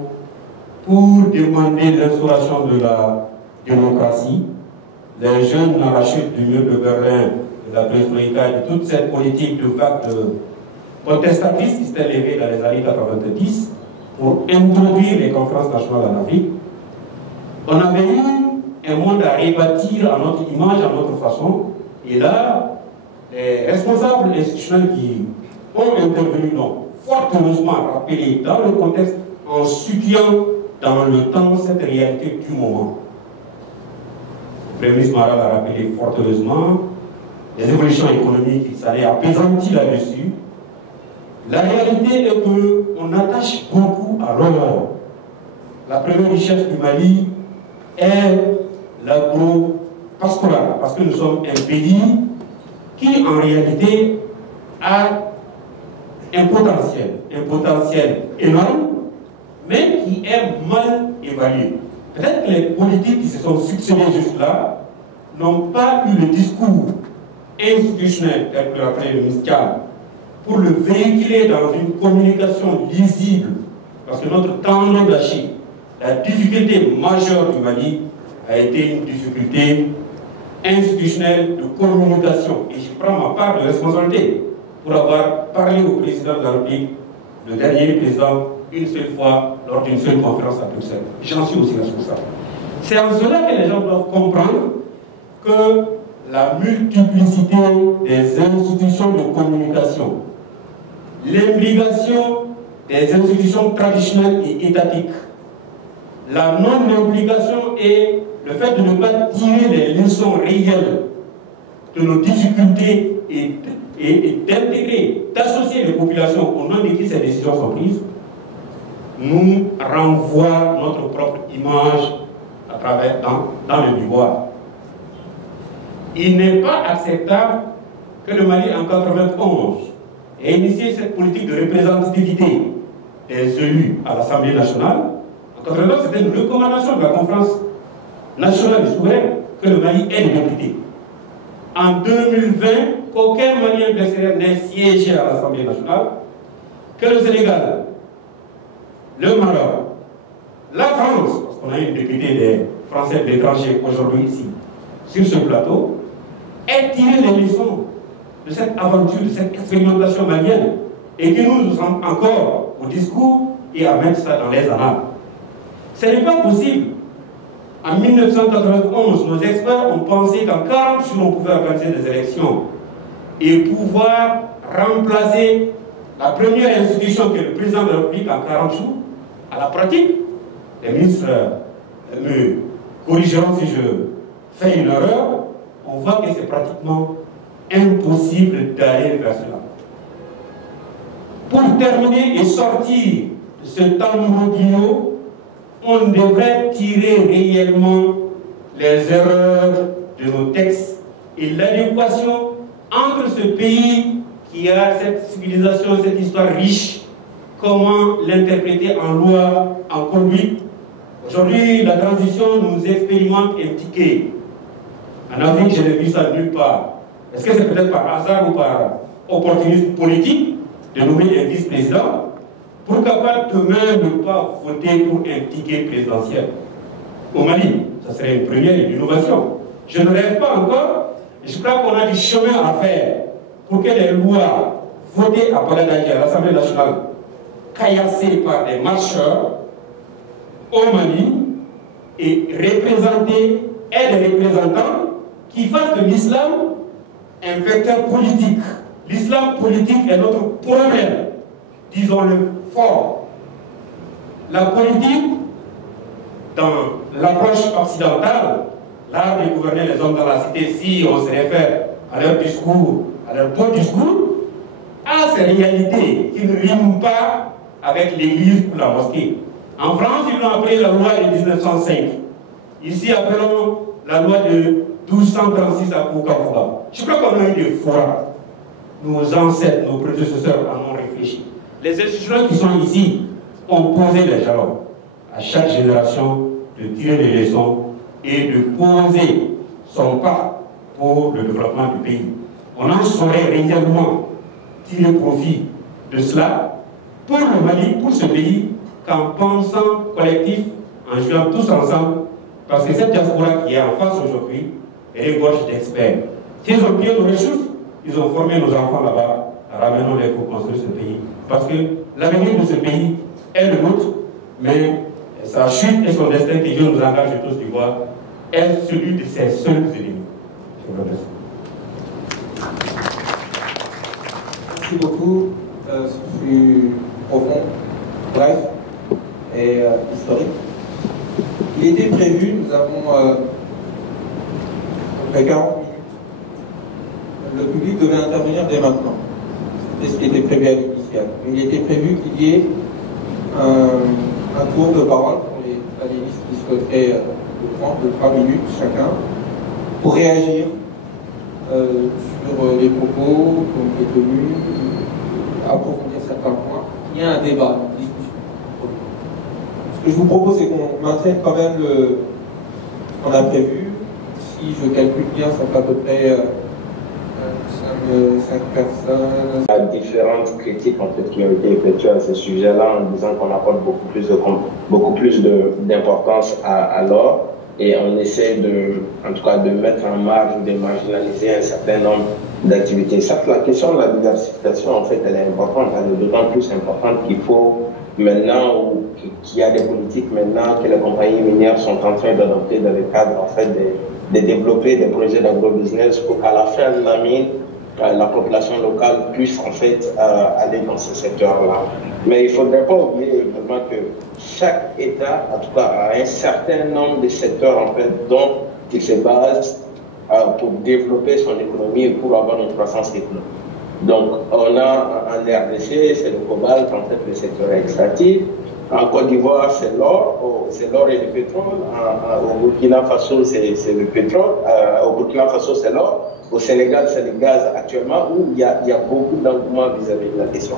pour demander l'instauration de la démocratie. Les jeunes, dans la chute du mur de Berlin, de la perestroïka, de toute cette politique de vague contestatrice qui s'était levée dans les années 90 pour introduire les conférences nationales en Afrique, on avait eu un monde à rebâtir à notre image, à notre façon, et là, les responsables institutionnels qui ont intervenu, donc, fort heureusement rappelé dans le contexte, en situant dans le temps cette réalité du moment. Le Premier ministre Mara l'a rappelé fort heureusement, les évolutions économiques, il s'allait apaisantir là-dessus. La réalité est qu'on attache beaucoup à l'or. La première richesse du Mali est l'agro-pastoral, parce que nous sommes un pays qui, en réalité, a un potentiel énorme, mais qui est mal évalué. Peut-être que les politiques qui se sont succédés jusque-là n'ont pas eu le discours institutionnel, tel que l'a fait le ministre Cham, pour le véhiculer dans une communication lisible, parce que notre tendon d'Achille, la difficulté majeure du Mali, a été une difficulté institutionnelle de communication. Et je prends ma part de responsabilité pour avoir parlé au président de la République, le dernier président, une seule fois lors d'une seule conférence à Bruxelles. J'en suis aussi responsable. C'est en cela que les gens doivent comprendre que la multiplicité des institutions de communication, l'imbrication des institutions traditionnelles et étatiques, la non-implication et le fait de ne pas tirer les leçons réelles de nos difficultés et d'intégrer, d'associer les populations au nom de qui ces décisions sont prises, nous renvoie notre propre image à travers dans le miroir. Il n'est pas acceptable que le Mali, en 1991, ait initié cette politique de représentativité des élus à l'Assemblée nationale. En 1989, c'était une recommandation de la conférence nationale des souverains que le Mali ait des députés. En 2020, qu'aucun Malien de l'extérieur n'ait siégé à l'Assemblée nationale, que le Sénégal, le Maroc, la France, parce qu'on a une députée des Français de l'étranger aujourd'hui ici, sur ce plateau, ait tiré les leçons de cette aventure, de cette expérimentation malienne, et que nous sommes encore au discours et à mettre ça dans les annales. Ce n'est pas possible. En 1991, nos experts ont pensé qu'en 40 jours, on pouvait organiser des élections et pouvoir remplacer la première institution que le président de la République en 40 jours. À la pratique, les ministres me corrigeront si je fais une erreur, on voit que c'est pratiquement impossible d'aller vers cela. Pour terminer et sortir de ce temps imbroglio, on devrait tirer réellement les erreurs de nos textes et l'adéquation entre ce pays qui a cette civilisation, cette histoire riche, comment l'interpréter en loi, en conduite. Aujourd'hui, la transition nous expérimente un ticket. En Afrique, je n'ai vu ça nulle part. Est-ce que c'est peut-être par hasard ou par opportunisme politique de nommer un vice-président pour capable demain ne pas voter pour un ticket présidentiel? Au Mali, ça serait une première et une innovation. Je ne rêve pas encore, et je crois qu'on a du chemin à faire pour que les lois votées à Paladagé, à l'Assemblée nationale, caillassées par des marcheurs au Mali, et représentées et des représentants qui fassent de l'islam un vecteur politique. L'islam politique est notre problème, disons-le fort. La politique, dans l'approche occidentale, l'art de gouverner les hommes dans la cité, si on se réfère à leur discours, à leur beau discours, a ces réalités qui ne riment pas avec l'église ou la mosquée. En France, ils l'ont appelé la loi de 1905. Ici, appelons la loi de 1236 à Koukakoura. Je crois qu'on a eu des fois, nos ancêtres, nos prédécesseurs en ont réfléchi. Les institutions qui sont ici ont posé les jalons à chaque génération de tirer des leçons et de poser son pas pour le développement du pays. On en saurait réellement tirer profit de cela pour le Mali, pour ce pays, qu'en pensant collectif, en jouant tous ensemble, parce que cette diaspora qui est en face aujourd'hui, elle est gorge d'experts. S'ils ont pris nos ressources, ils ont formé nos enfants là-bas, ramenons-les pour construire ce pays. Parce que l'avenir de ce pays est le nôtre, mais sa chute et son destin qui Dieu nous engage tous du bois est celui de ses seuls ennemis. Je vous remercie. Merci beaucoup. Ce fut profond, bref et historique. Il était prévu, nous avons à peu près 40 minutes. Le public devait intervenir dès maintenant. C'est ce qui était prévu à l'initiale. Il était prévu qu'il y ait un tour de parole pour les panélistes qui souhaiteraient de 3 minutes chacun pour réagir sur les propos qui ont été tenus, approfondir certains points. Il y a un débat, une discussion. Ce que je vous propose, c'est qu'on maintienne quand même ce qu'on a prévu. Si je calcule bien, ça fait à peu près 5 personnes. Il y a différentes critiques en fait, qui ont été effectuées à ce sujet-là en disant qu'on apporte beaucoup plus d'importance à l'or. et on essaie en tout cas de mettre en marge ou de marginaliser un certain nombre d'activités. Ça, la question de la diversification, en fait, elle est importante, elle est d'autant plus importante qu'il faut maintenant, qu'il y a des politiques maintenant que les compagnies minières sont en train d'adopter dans le cadre, en fait, de développer des projets d'agrobusiness pour qu'à la fin de la mine, la population locale puisse en fait aller dans ce secteur-là. Mais il ne faudrait pas oublier également que chaque État, en tout cas, a un certain nombre de secteurs en fait dont il se base pour développer son économie et pour avoir une croissance économique. Donc, on a en RDC, c'est le cobalt, en fait, le secteur extractif. En Côte d'Ivoire, c'est l'or et le pétrole. Au Burkina Faso, c'est le pétrole. Au Burkina Faso, c'est l'or. Au Sénégal, c'est le gaz actuellement, où il y a beaucoup d'engouement vis-à-vis de la question.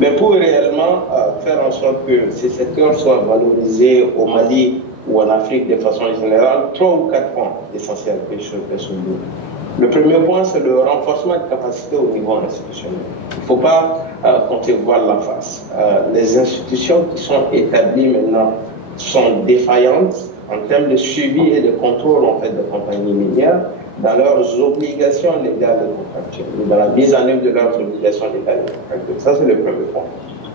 Mais pour réellement faire en sorte que ces secteurs soient valorisés au Mali ou en Afrique de façon générale, 3 ou 4 points essentiels que je fais souligner. Le premier point, c'est le renforcement de capacité au niveau institutionnel. Il ne faut pas compter voir la face. Les institutions qui sont établies maintenant sont défaillantes en termes de suivi et de contrôle en fait, des compagnies minières dans leurs obligations légales et contractuelles, dans la mise en œuvre de leurs obligations légales et contractuelles. Ça, c'est le premier point.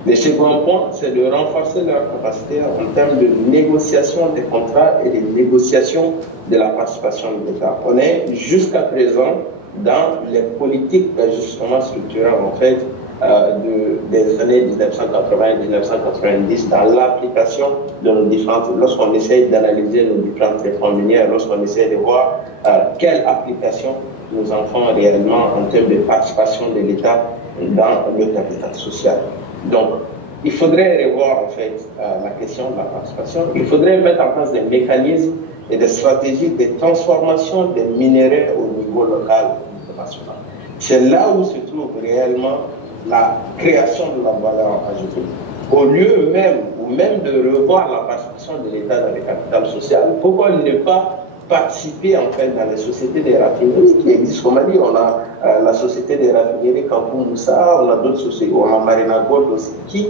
Le second point, c'est de renforcer leur capacité en termes de négociation des contrats et de négociation de la participation de l'État. On est jusqu'à présent dans les politiques d'ajustement structurel en fait des années 1980 et 1990 dans l'application de nos différentes, lorsqu'on essaye d'analyser nos différentes réformes minières, lorsqu'on essaie de voir quelle application nous en font réellement en termes de participation de l'État dans le capital social. Donc, il faudrait revoir en fait la question de la participation. Il faudrait mettre en place des mécanismes et des stratégies de transformation des minéraux au niveau local et national. C'est là où se trouve réellement la création de la valeur ajoutée. Au lieu même de revoir la participation de l'État dans le capital social, pourquoi ne pas participer en fait dans les sociétés de raffinerie qui existent au Mali? On a la société de raffinerie Campou Moussa, on a d'autres sociétés, on a Marina Gold aussi qui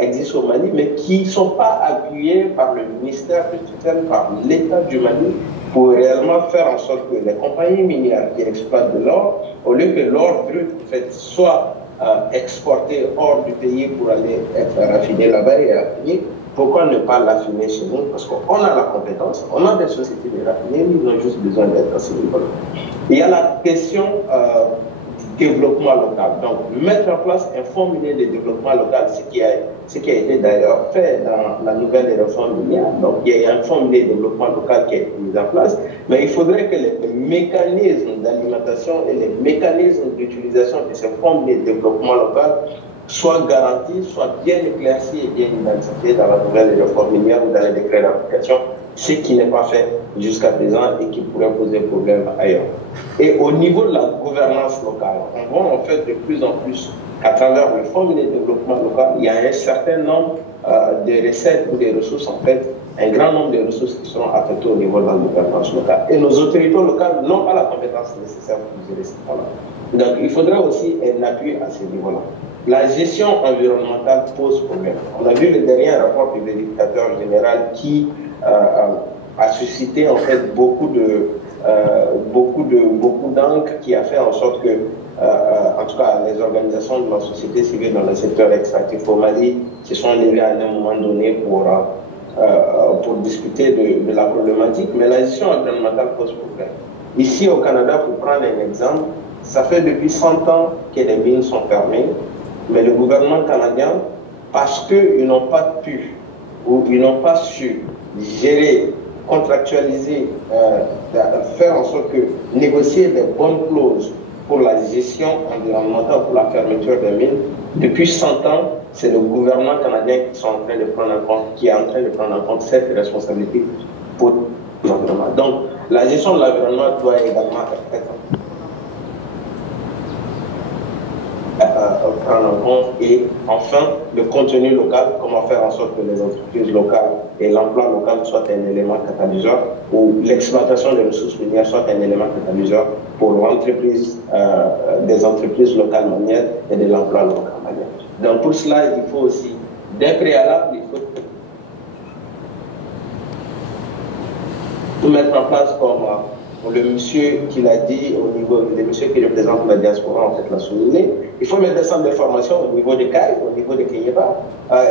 existent au Mali, mais qui ne sont pas appuyées par le ministère de tutelle, par l'État du Mali, pour réellement faire en sorte que les compagnies minières qui exploitent de l'or, au lieu que l'or brut en fait, soit exporté hors du pays pour aller être raffiné là-bas et affiné, pourquoi ne pas l'affiner chez nous? Parce qu'on a la compétence, on a des sociétés de raffinerie, ils ont juste besoin d'être à ce niveau-là. Il y a la question du développement local. Donc, mettre en place un fonds minier de développement local, ce qui a été d'ailleurs fait dans la nouvelle réforme minière. Donc, il y a un fonds minier de développement local qui a été mis en place, mais il faudrait que les mécanismes d'alimentation et les mécanismes d'utilisation de ces fonds miniers de développement local soit garantis, soit bien éclaircis et bien identifiés dans la nouvelle réforme minière ou dans les décrets d'application, ce qui n'est pas fait jusqu'à présent et qui pourrait poser problème ailleurs. Et au niveau de la gouvernance locale, on voit en fait de plus en plus qu'à travers le Fonds minier de développement local, il y a un certain nombre de recettes ou de ressources, en fait, un grand nombre de ressources qui seront affectées au niveau de la gouvernance locale. Et nos autorités locales n'ont pas la compétence nécessaire pour gérer ces points-là. Donc il faudrait aussi un appui à ce niveau-là. La gestion environnementale pose problème. On a vu le dernier rapport du vérificateur général qui a suscité en fait beaucoup d'encre, qui a fait en sorte que, en tout cas, les organisations de la société civile dans le secteur extractif au Mali se sont levées à un moment donné pour discuter de la problématique, mais la gestion environnementale pose problème. Ici au Canada, pour prendre un exemple, ça fait depuis 100 ans que les mines sont fermées, mais le gouvernement canadien, parce qu'ils n'ont pas pu ou ils n'ont pas su gérer, contractualiser, faire en sorte que négocier des bonnes clauses pour la gestion environnementale, pour la fermeture des mines, depuis 100 ans, c'est le gouvernement canadien qui est en train de prendre en compte cette responsabilité pour l'environnement. Donc, la gestion de l'environnement doit également être prendre en compte, et enfin le contenu local, comment faire en sorte que les entreprises locales et l'emploi local soient un élément catalyseur, ou l'exploitation des ressources minières soit un élément catalyseur pour l'entreprise, des entreprises locales minières et de l'emploi local minier. Donc pour cela, il faut aussi, des préalables, il faut faut mettre en place comme le monsieur qui l'a dit au niveau, le monsieur qui représente la diaspora, en fait, l'a souligné. Il faut mettre des centres de formation au niveau de CAI, au niveau de Kenyeba,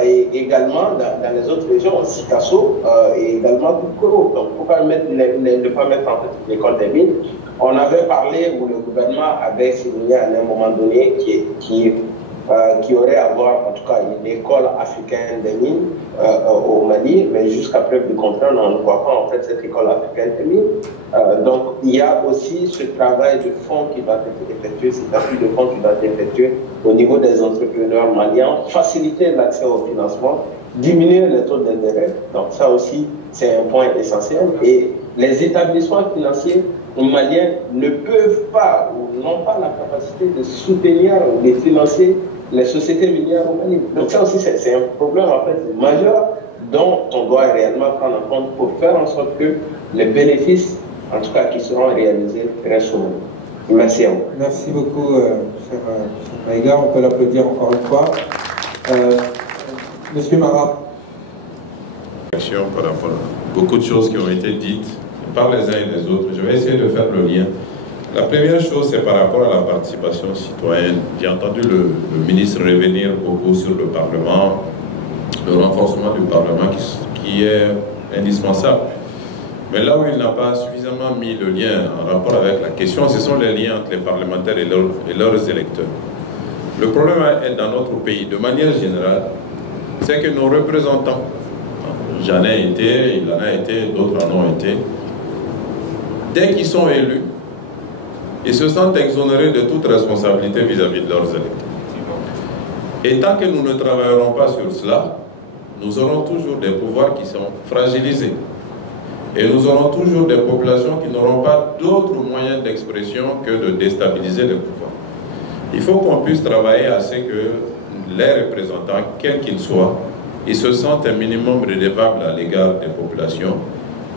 et également dans les autres régions, aussi Sikasso, et également Kukoro. Donc, pourquoi ne pas mettre en fait l'école des mines? On avait parlé, où le gouvernement avait signé à un moment donné qui aurait à avoir en tout cas une école africaine des mines au Mali, mais jusqu'à preuve du contraire, on ne voit pas en fait cette école africaine des mines. Donc il y a aussi ce travail de fond qui va être effectué, cet appui de fond qui va être effectué au niveau des entrepreneurs maliens, faciliter l'accès au financement, diminuer les taux d'intérêt. Donc ça aussi, c'est un point essentiel. Et les établissements financiers maliens ne peuvent pas ou n'ont pas la capacité de soutenir ou de financer les sociétés minières au Mali. Donc ça aussi, c'est un problème en fait majeur dont on doit réellement prendre en compte pour faire en sorte que les bénéfices, en tout cas qui seront réalisés, restent au Mali. Merci à vous. Merci beaucoup, cher Maïga. On peut l'applaudir encore une fois. Monsieur Marat. Par rapport à beaucoup de choses qui ont été dites par les uns et les autres. Je vais essayer de faire le lien. La première chose, c'est par rapport à la participation citoyenne. J'ai entendu le ministre revenir beaucoup sur le Parlement, le renforcement du Parlement qui est indispensable. Mais là où il n'a pas suffisamment mis le lien en rapport avec la question, ce sont les liens entre les parlementaires et leurs électeurs. Le problème est dans notre pays, de manière générale, c'est que nos représentants, j'en ai été, il en a été, d'autres en ont été, dès qu'ils sont élus, ils se sentent exonérés de toute responsabilité vis-à-vis de leurs électeurs. Et tant que nous ne travaillerons pas sur cela, nous aurons toujours des pouvoirs qui sont fragilisés. Et nous aurons toujours des populations qui n'auront pas d'autres moyens d'expression que de déstabiliser les pouvoirs. Il faut qu'on puisse travailler à ce que les représentants, quels qu'ils soient, ils se sentent un minimum redevables à l'égard des populations,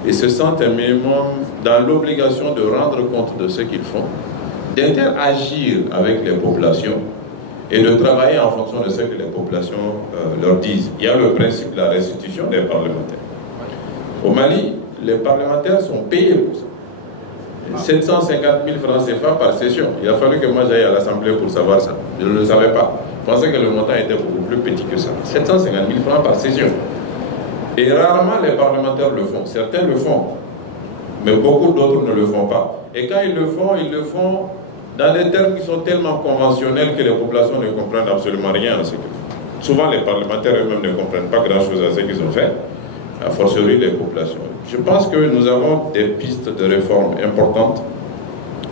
ils se sentent un minimum dans l'obligation de rendre compte de ce qu'ils font, d'interagir avec les populations et de travailler en fonction de ce que les populations leur disent. Il y a le principe de la restitution des parlementaires. Au Mali, les parlementaires sont payés pour ça. 750 000 francs CFA par session. Il a fallu que moi j'aille à l'Assemblée pour savoir ça. Je ne le savais pas. Je pensais que le montant était beaucoup plus petit que ça. 750 000 francs par session. Et rarement les parlementaires le font. Certains le font, mais beaucoup d'autres ne le font pas. Et quand ils le font dans des termes qui sont tellement conventionnels que les populations ne comprennent absolument rien à ce qu'ils font. Souvent les parlementaires eux-mêmes ne comprennent pas grand-chose à ce qu'ils ont fait, a fortiori les populations. Je pense que nous avons des pistes de réforme importantes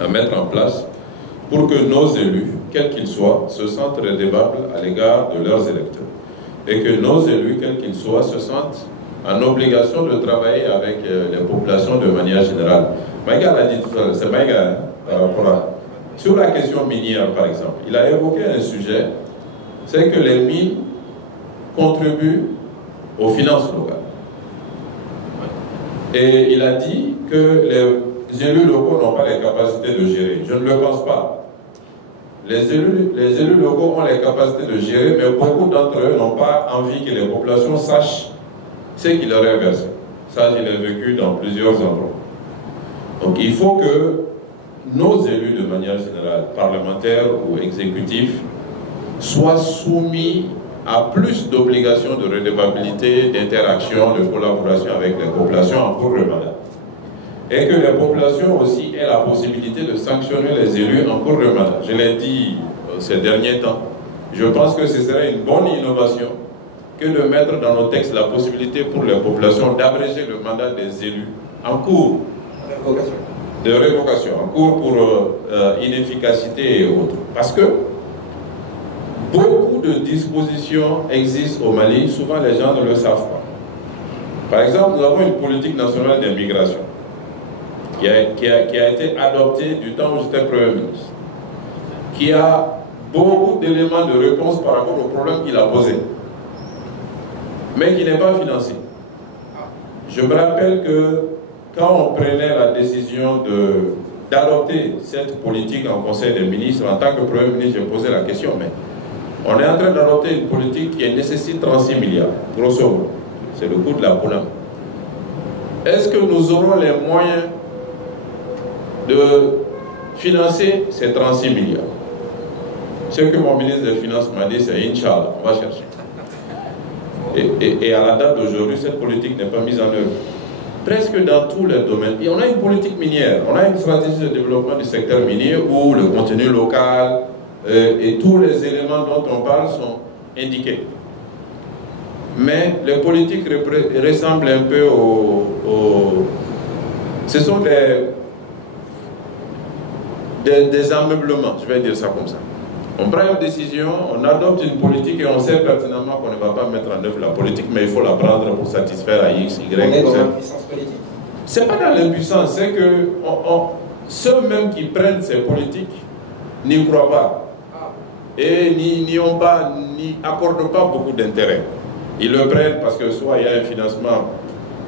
à mettre en place pour que nos élus, quels qu'ils soient, se sentent redevables à l'égard de leurs électeurs. Et que nos élus, quels qu'ils soient, se sentent en obligation de travailler avec les populations de manière générale. Maïga l'a dit tout à l'heure, c'est Maïga, par rapport à... Sur la question minière, par exemple, il a évoqué un sujet, c'est que les mines contribuent aux finances locales. Et il a dit que les élus locaux n'ont pas les capacités de gérer. Je ne le pense pas. Les élus locaux ont les capacités de gérer, mais beaucoup d'entre eux n'ont pas envie que les populations sachent ce qui leur est versé. Ça, je l'ai vécu dans plusieurs endroits. Donc il faut que nos élus, de manière générale, parlementaires ou exécutifs, soient soumis à plus d'obligations de redevabilité, d'interaction, de collaboration avec les populations en cours de mandat. Et que les populations aussi aient la possibilité de sanctionner les élus en cours de mandat. Je l'ai dit ces derniers temps. Je pense que ce serait une bonne innovation que de mettre dans nos textes la possibilité pour les populations d'abréger le mandat des élus en cours de révocation, en cours pour inefficacité et autres. Parce que beaucoup de dispositions existent au Mali, souvent les gens ne le savent pas. Par exemple, nous avons une politique nationale d'immigration qui a été adoptée du temps où j'étais Premier ministre, qui a beaucoup d'éléments de réponse par rapport au problème qu'il a posé, mais qui n'est pas financé. Je me rappelle que quand on prenait la décision d'adopter cette politique en Conseil des ministres, en tant que Premier ministre, j'ai posé la question, mais on est en train d'adopter une politique qui nécessite 36 milliards, grosso modo. C'est le coût de la PONAM. est-ce que nous aurons les moyens de financer ces 36 milliards? Ce que mon ministre des Finances m'a dit, c'est Inch'Allah, on va chercher. Et à la date d'aujourd'hui, cette politique n'est pas mise en œuvre. Presque dans tous les domaines. Et on a une politique minière, on a une stratégie de développement du secteur minier où le contenu local et tous les éléments dont on parle sont indiqués. Mais les politiques ressemblent un peu ce sont des ameublements, je vais dire ça comme ça. On prend une décision, on adopte une politique et on sait pertinemment qu'on ne va pas mettre en œuvre la politique, mais il faut la prendre pour satisfaire à X, Y, Z. On est dans l'impuissance politique. C'est pas dans l'impuissance, c'est que ceux même qui prennent ces politiques n'y croient pas et n'y accordent pas beaucoup d'intérêt. Ils le prennent parce que soit il y a un financement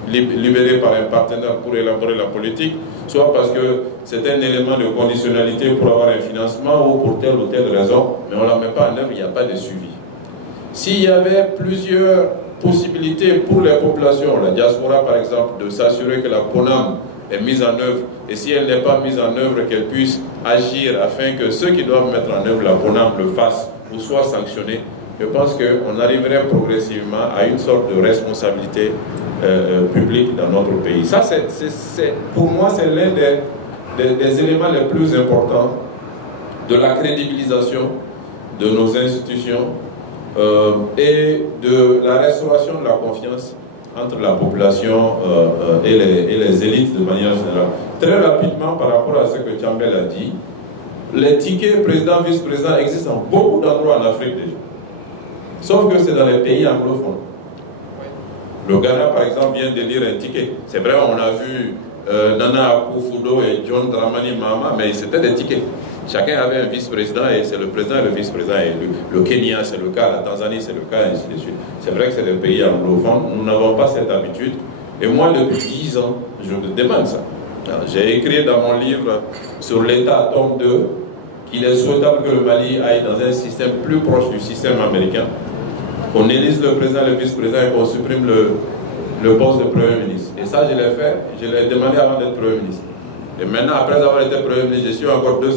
libéré par un partenaire pour élaborer la politique, soit parce que c'est un élément de conditionnalité pour avoir un financement ou pour telle ou telle raison, mais on ne la met pas en œuvre, il n'y a pas de suivi. S'il y avait plusieurs possibilités pour les populations, la diaspora par exemple, de s'assurer que la PONAM est mise en œuvre, et si elle n'est pas mise en œuvre, qu'elle puisse agir afin que ceux qui doivent mettre en œuvre la PONAM le fassent ou soient sanctionnés, je pense qu'on arriverait progressivement à une sorte de responsabilité publique dans notre pays. Ça, pour moi, c'est l'un des éléments les plus importants de la crédibilisation de nos institutions et de la restauration de la confiance entre la population et les élites de manière générale. Très rapidement, par rapport à ce que Tchambel a dit, les tickets président-vice-président existent dans beaucoup d'endroits en Afrique déjà. Sauf que c'est dans les pays anglophones. Le Ghana, par exemple, vient d'élire un ticket. C'est vrai, on a vu Nana Akufo-Addo et John Dramani Mahama, mais c'était des tickets. Chacun avait un vice-président et c'est le président et le vice-président élu. Le Kenya, c'est le cas. La Tanzanie, c'est le cas, et ainsi de suite. C'est vrai que c'est des pays anglophones. Nous n'avons pas cette habitude. Et moi, depuis 10 ans, je me demande ça. J'ai écrit dans mon livre sur l'État, tome 2, qu'il est souhaitable que le Mali aille dans un système plus proche du système américain, qu'on élise le président et le vice-président et qu'on supprime le poste de Premier ministre. Et ça, je l'ai fait, je l'ai demandé avant d'être Premier ministre. Et maintenant, après avoir été Premier ministre, je suis encore 200%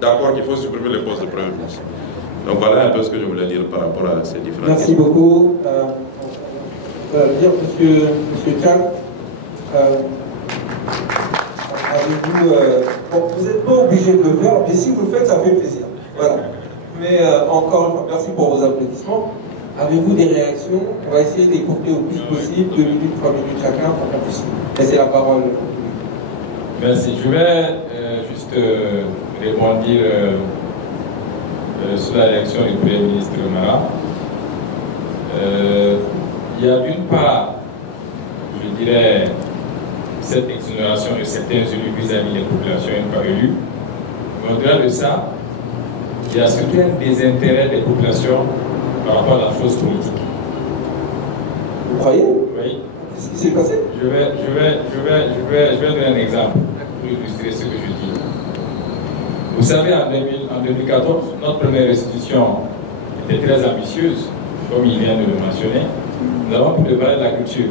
d'accord qu'il faut supprimer le poste de Premier ministre. Donc voilà un peu ce que je voulais dire par rapport à ces différentes Merci beaucoup. Dire, monsieur Tchal, avez-vous... bon, vous n'êtes pas obligé de le faire, mais si vous le faites, ça fait plaisir. Voilà. Mais encore une fois, merci pour vos applaudissements. Avez-vous des réactions? On va essayer d'écouter au plus possible, 2 minutes, 3 minutes chacun, pour qu'on puisse laisser la parole. Merci. Je vais juste répondre sur la réaction du Premier ministre Mara. Il y a d'une part, je dirais, cette exonération de certains élus vis-à-vis des populations une fois élus. Mais au-delà de ça, il y a surtout un désintérêt des populations par rapport à la chose politique. Vous croyez? Oui. Qu'est-ce qui s'est passé? Je vais donner un exemple pour illustrer ce que je dis. Vous savez, en 2014, notre première restitution était très ambitieuse, comme il vient de le mentionner. Nous avons pu le palais de la culture,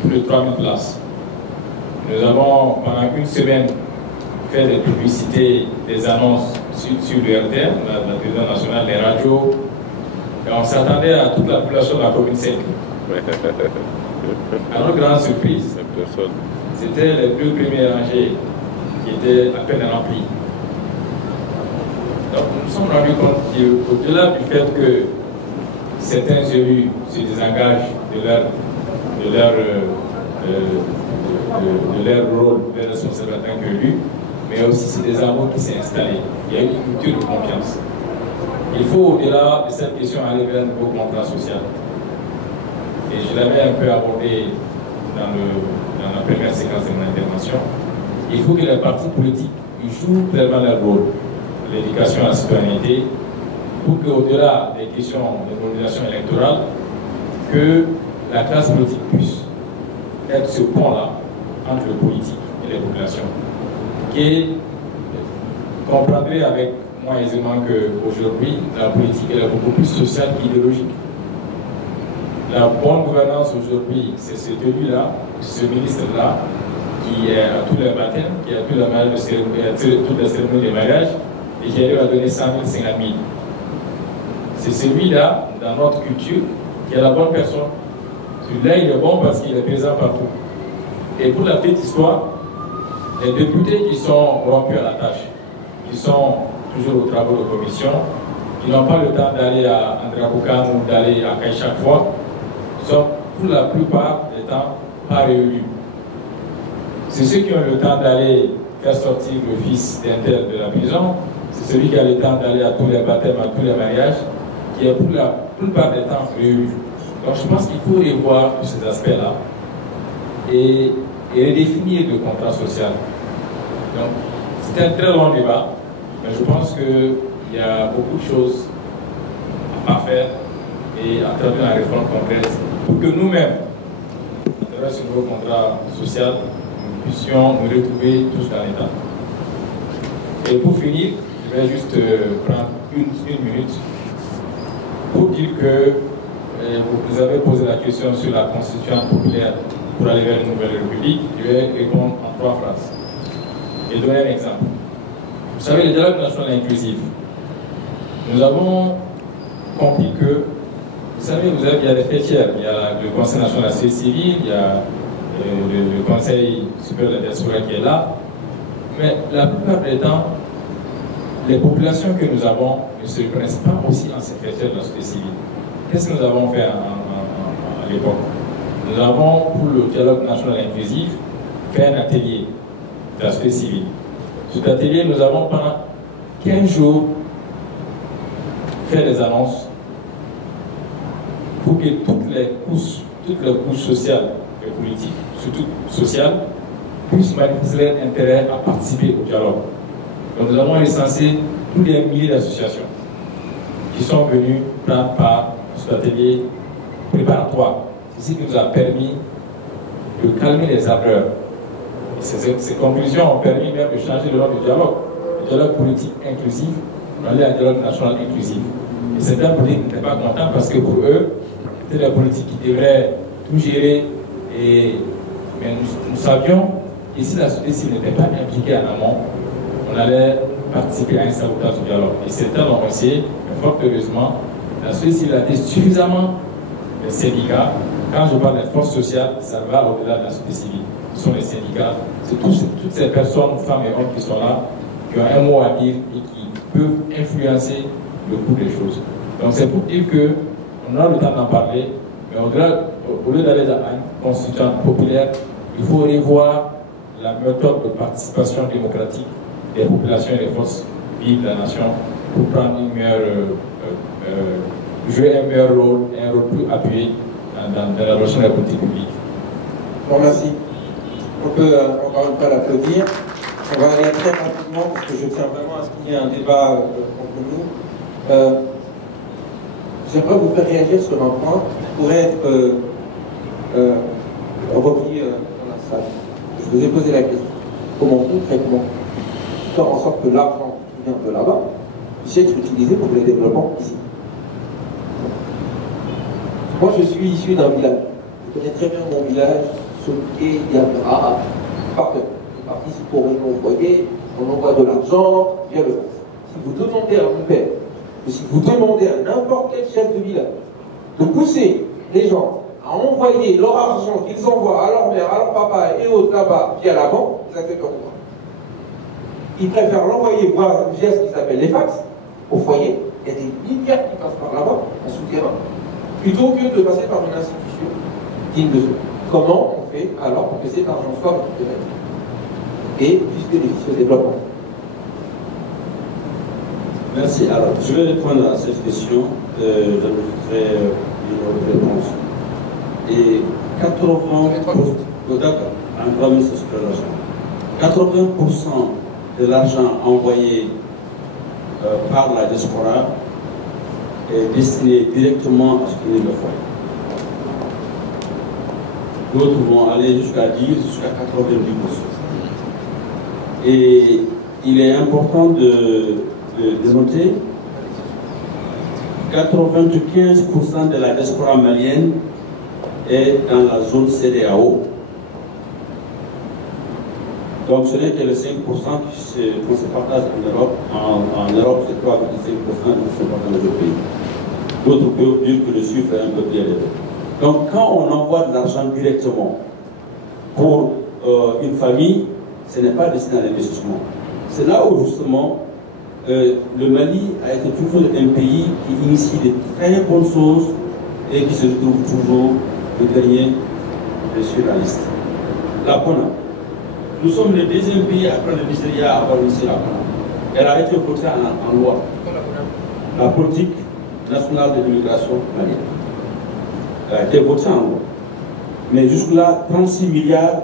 plus de 3000 places. Nous avons, pendant une semaine, fait des publicités, des annonces sur le RTL, la télévision nationale, les radios. Et on s'attendait à toute la population de la commune 5. À notre grande surprise, c'était les 2 premiers rangées qui étaient à peine remplies. Donc nous nous sommes rendus compte qu'au-delà du fait que certains élus se désengagent de leur rôle de responsable en tant qu'élus, mais aussi c'est des amours qui s'est installé. Il y a une culture de confiance. Il faut, au-delà de cette question, aller vers un nouveau contrat social. Et je l'avais un peu abordé dans la première séquence de mon intervention. Il faut que les partis politiques jouent pleinement leur rôle, l'éducation à la citoyenneté, pour qu'au-delà des questions de mobilisation électorale, que la classe politique puisse être ce pont-là entre le politique et les populations. Qui comprendrait avec moi aisément qu'aujourd'hui, la politique elle est beaucoup plus sociale qu'idéologique. La bonne gouvernance aujourd'hui, c'est celui-là, ce ministre-là, qui est à tous les baptêmes, qui a toutes les cérémonies de mariage, et qui arrive à donner 100 000, 50 000. C'est celui-là, dans notre culture, qui est la bonne personne. Celui-là, il est bon parce qu'il est présent partout. Et pour la petite histoire, les députés qui sont rompus à la tâche, qui sont toujours aux travaux de commission, qui n'ont pas le temps d'aller à Andrakoukan ou d'aller à Kaï chaque fois, sont pour la plupart des temps pas réélus. C'est ceux qui ont le temps d'aller faire sortir le fils d'un tel de la prison, c'est celui qui a le temps d'aller à tous les baptêmes, à tous les mariages, qui est pour la plupart des temps réélu. Donc je pense qu'il faut revoir tous ces aspects-là et redéfinir le contrat social. Donc c'est un très long débat, mais je pense qu'il y a beaucoup de choses à faire et à travers la réforme concrète pour que nous-mêmes, à travers ce nouveau contrat social, nous puissions nous retrouver tous dans l'État. Et pour finir, je vais juste prendre une minute pour dire que vous avez posé la question sur la constituante populaire pour aller vers une nouvelle république. Je vais répondre en 3 phrases et donner un exemple. Vous savez, le dialogue national inclusif, nous avons compris que, vous savez, il y a des fêtières, il y a le Conseil national de la société civile, il y a le Conseil supérieur de la diaspora qui est là, mais la plupart des temps, les populations que nous avons ne se reconnaissent pas aussi en secrétaire de la société civile. Qu'est-ce que nous avons fait à l'époque? Nous avons, pour le dialogue national inclusif, fait un atelier de la société civile. Cet atelier, nous avons pendant 15 jours fait des annonces pour que toutes les couches sociales et politiques, surtout sociales, puissent manifester leur intérêt à participer au dialogue. Donc nous avons recensé tous les milliers d'associations qui sont venues prendre part à cet atelier préparatoire. C'est ce qui nous a permis de calmer les ardeurs. Ces conclusions ont permis même de changer le nom du dialogue. Le dialogue politique inclusif, on allait à un dialogue national inclusif. Et certains politiques n'étaient pas contents parce que pour eux, c'était la politique qui devrait tout gérer. Mais nous savions que si la société civile n'était pas impliquée en amont, on allait participer à un sabotage du dialogue. Et certains l'ont essayé, mais fort heureusement, la société civile a été suffisamment les syndicats. Quand je parle des forces sociales, ça va au-delà de la société civile. Ce sont les syndicats, c'est toutes ces personnes, femmes et hommes qui sont là, qui ont un mot à dire et qui peuvent influencer le cours des choses. Donc c'est pour dire qu'on a le temps d'en parler, mais au lieu d'aller à une constituante populaire, il faut revoir la méthode de participation démocratique des populations et des forces vives de la nation pour prendre une meilleure, jouer un meilleur rôle, un rôle plus appuyé dans la recherche de la politique publique. Bon, merci. On peut encore une fois l'applaudir. On va aller très rapidement parce que je tiens vraiment à ce qu'il y ait un débat entre nous. J'aimerais vous faire réagir sur un point qui pourrait être repris dans la salle. Je vous ai posé la question. Comment concrètement faire en sorte que l'argent qui vient de là-bas puisse être utilisé pour le développement ici? Moi, je suis issu d'un village. Je connais très bien mon village. Et il y a parfait. Je participe au réunion au foyer, on envoie de l'argent, via le groupe. Si vous demandez à mon père, ou si vous demandez à n'importe quel chef de village de pousser les gens à envoyer leur argent qu'ils envoient à leur mère, à leur papa et autres là-bas via la banque, ils accepteront pas. Ils préfèrent l'envoyer via ce qu'ils appellent les fax au foyer. Il y a des milliards qui passent par là-bas en souterrain, plutôt que de passer par une institution digne de ce. Comment on fait alors pour que cet argent soit récupéré et puisse bénéficier au développement? Merci. Alors, je vais répondre à cette question. Je ferai une autre réponse. Et 80% de l'argent envoyé par la diaspora est destiné directement à soutenir le foyer. D'autres vont aller jusqu'à 10, jusqu'à 90%. Et il est important de noter 95% de la diaspora malienne est dans la zone CEDEAO. Donc ce n'est que le 5% qu'on se partage en Europe. En Europe, c'est 3,5% qu'on se partage dans le pays. D'autres peuvent dire que le chiffre est un peu plus élevé. Donc quand on envoie de l'argent directement pour une famille, ce n'est pas destiné à l'investissement. C'est là où justement le Mali a été toujours un pays qui initie de très bonnes choses et qui se retrouve toujours le dernier sur la liste. La PONA. Nous sommes le deuxième pays après le Nigeria à avoir initié la PONA. Elle a été votée en loi. La politique nationale de l'immigration malienne. Elle a été votée en loi. Mais jusque-là, 36 milliards,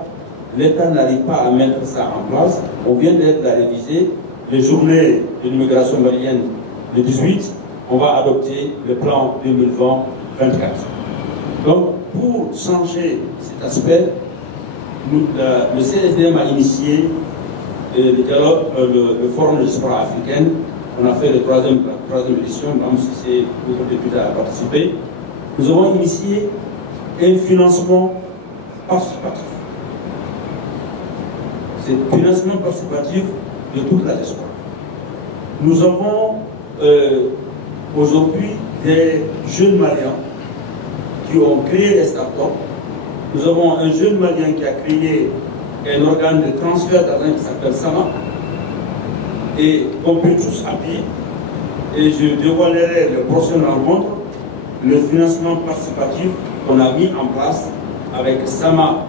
l'État n'arrive pas à mettre ça en place. On vient d'être la réviser. Les journées de l'immigration malienne, le 18, on va adopter le plan 2020-24. Donc, pour changer cet aspect, le CSDM a initié le dialogue, le forum de diaspora africaine. On a fait la troisième édition, même si c'est beaucoup de députés à participer. Nous avons initié un financement participatif. C'est le financement participatif de toute la diaspora. Nous avons aujourd'hui des jeunes Maliens qui ont créé des startups. Nous avons un jeune Malien qui a créé un organe de transfert d'argent qui s'appelle Sama et qu'on peut tous appuyer. Et je dévoilerai le prochaine rencontre, le financement participatif qu'on a mis en place avec Sama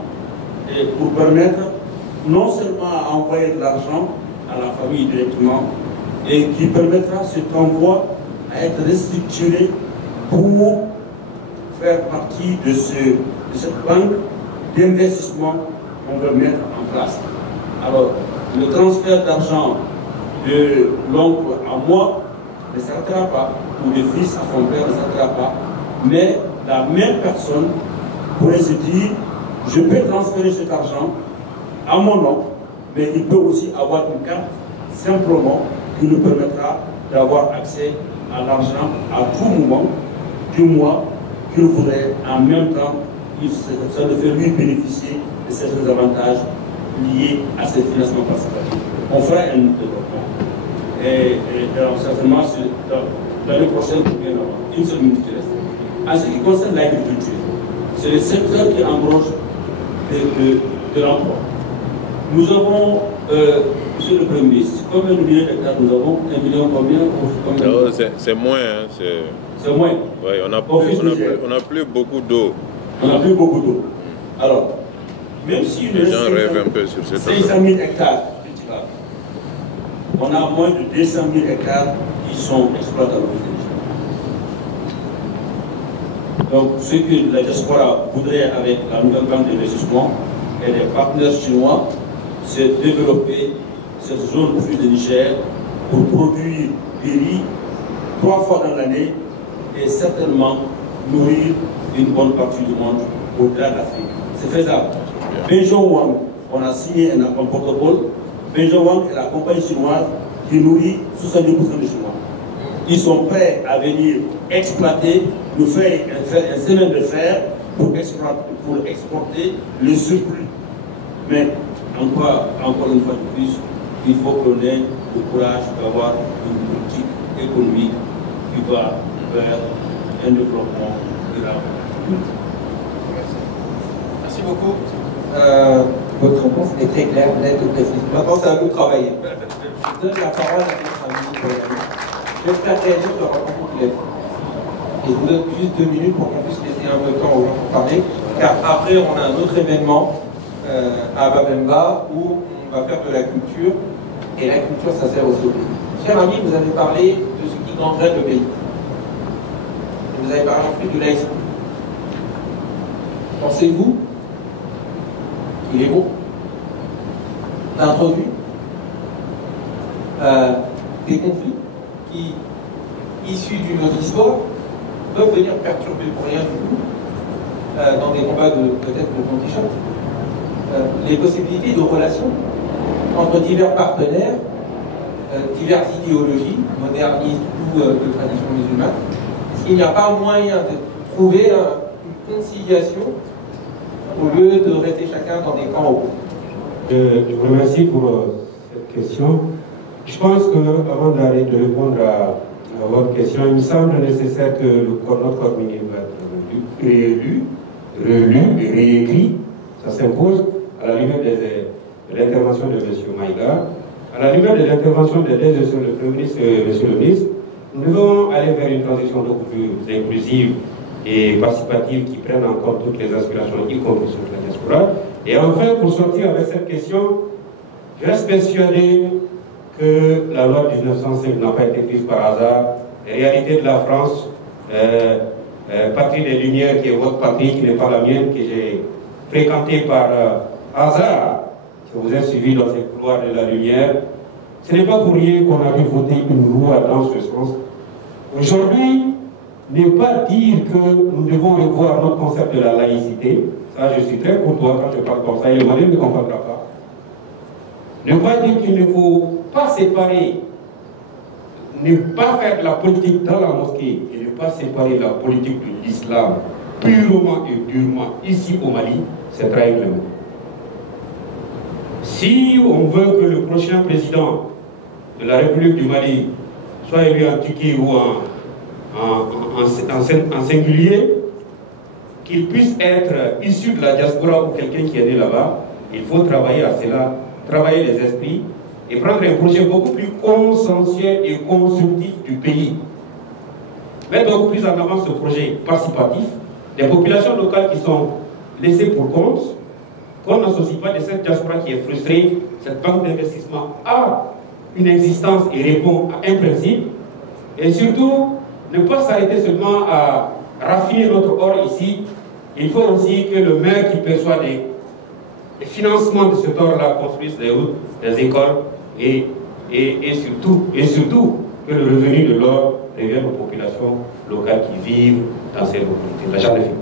et pour permettre non seulement à envoyer de l'argent à la famille directement, et qui permettra cet envoi à être restructuré pour faire partie de cette banque d'investissement qu'on veut mettre en place. Alors, le transfert d'argent de l'oncle à moi ne s'arrêtera pas, ou de fils à son père ne s'arrêtera pas, mais la même personne pourrait se dire, je peux transférer cet argent à mon nom, mais il peut aussi avoir une carte simplement qui nous permettra d'avoir accès à l'argent à tout moment du mois qu'il voudrait. En même temps, ça le fait lui bénéficier de certains avantages liés à ces financements participatifs. On fera un développement. Et certainement, l'année prochaine, une seule minute reste. En ce qui concerne l'agriculture, c'est le secteur qui engrange de l'emploi. Nous avons, monsieur le Premier ministre, combien de millions d'hectares nous avons? 1 million combien? C'est moins. Hein, c'est moins. Oui, on n'a plus beaucoup d'eau. On n'a plus beaucoup d'eau. Alors, même si les gens rêvent un peu sur cette 500 000 hectares, on a moins de 200 000 hectares qui sont exploitables. Donc, ce que la diaspora voudrait avec la nouvelle banque d'investissement et les partenaires chinois, c'est développer cette zone au fil de Niger pour produire du riz 3 fois dans l'année et certainement nourrir une bonne partie du monde au-delà de l'Afrique. C'est faisable. Benjamin Wang, on a signé un protocole. Benjamin Wang est la compagnie chinoise qui nourrit 70% des Chinois. Ils sont prêts à venir exploiter, nous faire un semaine de fer pour exporter le surplus. Mais encore une fois de plus, il faut qu'on ait le courage d'avoir une politique économique qui va vers un développement durable. Merci beaucoup. Votre réponse est très claire, nette et précise. Maintenant, c'est à vous de travailler. Je donne la parole à notre ami pour je vais faire réagir sur le rapport qu'il a fait. Et je vous donne juste 2 minutes pour qu'on puisse laisser un peu de temps aux gens pour parler. Car après, on a un autre événement à Babemba où on va faire de la culture. Et la culture, ça sert aussi au pays. Cher ami, vous avez parlé de ce qui gangrène le pays. Vous avez parlé ensuite de laïcité. Pensez-vous qu'il est bon d'introduire des conflits qui, issus d'une autre histoire, peuvent venir perturber pour rien du tout, dans des combats peut-être de conditions, les possibilités de relations entre divers partenaires, diverses idéologies, modernistes ou de tradition musulmane. S'il n'y a pas moyen de trouver une conciliation au lieu de rester chacun dans des camps. Je vous remercie pour cette question. Je pense qu'avant d'aller de répondre à votre question, il me semble nécessaire que notre corps minier va être réélu, relu et réécrit. Ça s'impose à la lumière de l'intervention de M. Maïga, à la lumière de l'intervention de M. le Premier ministre et M. le ministre. Nous devons aller vers une transition beaucoup plus inclusive et participative qui prenne en compte toutes les aspirations, y compris sur la diaspora. Et enfin, pour sortir avec cette question, je reste persuadé que la loi de 1905 n'a pas été prise par hasard. La réalité de la France, patrie des Lumières, qui est votre patrie, qui n'est pas la mienne, que j'ai fréquentée par hasard, que vous avez suivi dans ces couloirs de la Lumière, ce n'est pas pour rien qu'on a dû voter une loi dans ce sens. Aujourd'hui, ne pas dire que nous devons revoir notre concept de la laïcité, ça je suis très courtois quand je parle comme ça, et le modèle ne comprendra pas. Ne pas dire qu'il ne faut pas séparer, ne pas faire de la politique dans la mosquée et ne pas séparer la politique de l'islam purement et durement ici au Mali, c'est trahir le monde. Si on veut que le prochain président de la République du Mali soit élu en Turquie ou en singulier, qu'il puisse être issu de la diaspora ou quelqu'un qui est né là-bas, il faut travailler à cela, travailler les esprits et prendre un projet beaucoup plus consensuel et constructif du pays. Mettre beaucoup plus en avant ce projet participatif, des populations locales qui sont laissées pour compte, qu'on n'associe pas de cette diaspora qui est frustrée. Cette banque d'investissement a une existence et répond à un principe. Et surtout, ne pas s'arrêter seulement à raffiner notre or ici. Il faut aussi que le maire qui perçoit les financements de cet or-là construise des routes, des écoles et surtout que le revenu de l'or revienne aux populations locales qui vivent dans ces localités. La jamais fait.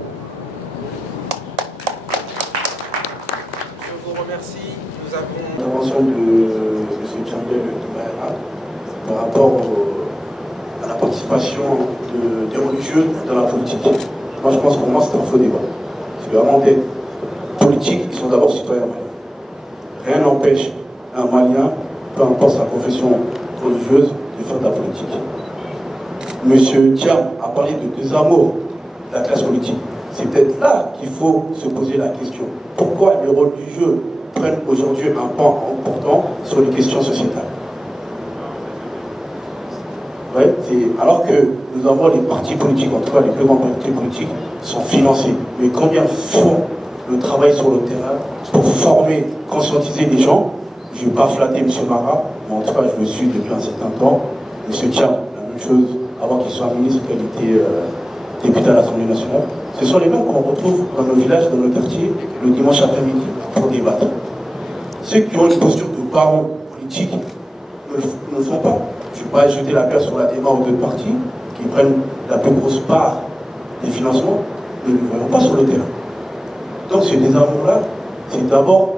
Je vous remercie. Nous avons l'intervention de M. Djambel Doumbouya par rapport à la participation des religieux dans la politique. Moi, je pense que pour moi, c'est un faux débat. C'est vraiment des politiques, ils sont d'abord citoyens maliens. Rien n'empêche un Malien, peu importe sa confession religieuse, de faire de la politique. M. Thiam a parlé de désamour de la classe politique. C'est peut-être là qu'il faut se poser la question. Pourquoi les religieux prennent aujourd'hui un pan important sur les questions sociétales? Ouais, alors que nous avons les partis politiques, en tout cas les plus grands partis politiques, sont financés. Mais combien font le travail sur le terrain pour former, conscientiser les gens? Je ne vais pas flatter M. Mara, mais en tout cas je le suis depuis un certain temps. M. Thiam, la même chose, avant qu'il soit ministre, qu'il était député à l'Assemblée nationale. Ce sont les mêmes qu'on retrouve dans nos villages, dans nos quartiers, le dimanche après-midi, pour débattre. Ceux qui ont une posture de baron politique ne le font pas. Je ne vais pas jeter la pierre sur la démarche de partis qui prennent la plus grosse part des financements, nous ne le voyons pas sur le terrain. Donc ce désamour-là, c'est d'abord,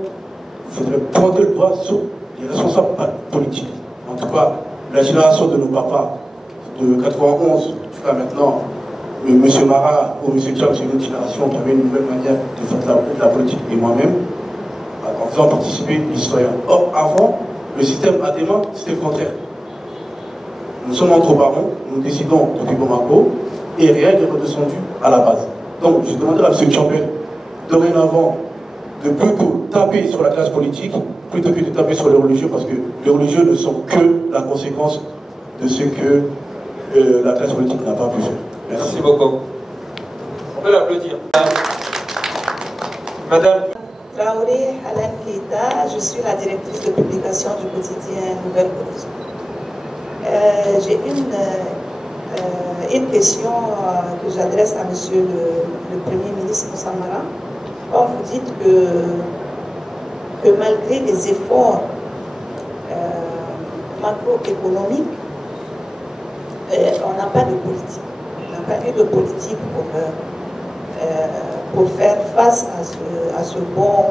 il faudrait pointer le doigt sur les responsables politiques. En tout cas, la génération de nos papas de 91 jusqu'à maintenant, M. Mara ou M. Thiam, c'est une autre génération qui avait une nouvelle manière de faire de la politique, et moi-même, en faisant participer les citoyens. Or, avant, le système ADEMA, c'était le contraire. Nous sommes entre barons, nous décidons depuis Bamako, et rien n'est redescendu à la base. Donc, je demanderai à M. Campbell, dorénavant, de plutôt taper sur la classe politique, plutôt que de taper sur les religieux, parce que les religieux ne sont que la conséquence de ce que la classe politique n'a pas pu faire. Merci beaucoup. On peut l'applaudir. Madame Traoré Alain Keita, je suis la directrice de publication du quotidien Nouvelle Horizon. J'ai une question que j'adresse à Monsieur le Premier ministre Moussa Mara. Or, vous dites que malgré les efforts macroéconomiques, on n'a pas de politique. On n'a pas eu de politique pour faire face à ce bond.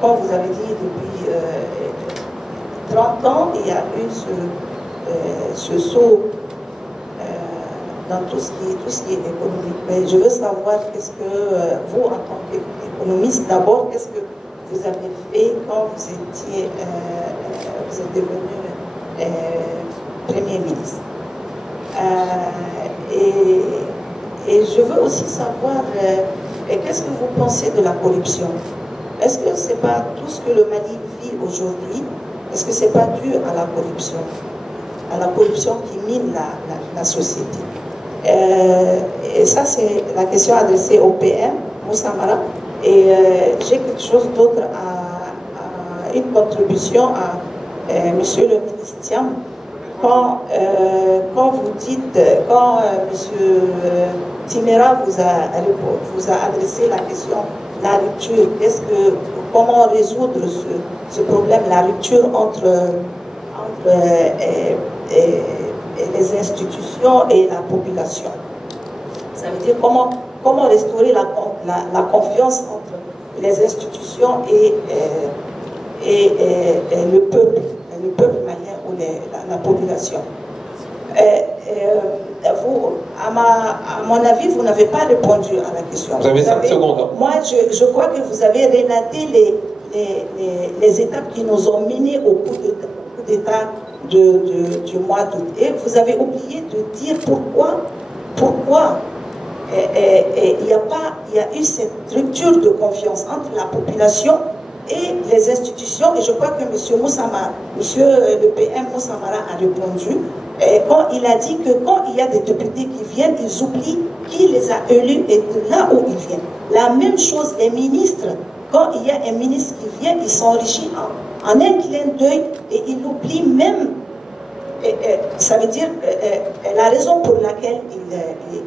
Comme vous avez dit, depuis 30 ans, il y a eu ce saut dans tout ce qui est économique. Mais je veux savoir qu'est-ce que vous, en tant qu'économiste, d'abord, qu'est-ce que vous avez fait quand vous êtes devenu Premier ministre. Et je veux aussi savoir qu'est-ce que vous pensez de la corruption. Est-ce que ce n'est pas tout ce que le Mali vit aujourd'hui, est-ce que ce n'est pas dû à la corruption qui mine la société? Et ça, c'est la question adressée au PM, Moussa Mara. Et j'ai quelque chose d'autre une contribution à Monsieur le ministre Thiam. Quand vous dites, quand Monsieur Timéra vous a adressé la question de la rupture, comment résoudre ce problème, la rupture entre les institutions et la population? Ça veut dire comment restaurer la confiance entre les institutions et le peuple malien ou la population. Vous, à mon avis, vous n'avez pas répondu à la question. Vous avez 5 secondes. Moi, je crois que vous avez relaté les étapes qui nous ont menés au coup d'État du mois d'août. Et vous avez oublié de dire pourquoi il y a eu cette rupture de confiance entre la population et les institutions. Et je crois que M. le PM Moussamara a répondu quand il a dit que quand il y a des députés qui viennent, ils oublient qui les a élus et de là où ils viennent. La même chose, les ministres, quand il y a un ministre qui vient, il s'enrichit en un clin d'œil et il oublie même, ça veut dire la raison pour laquelle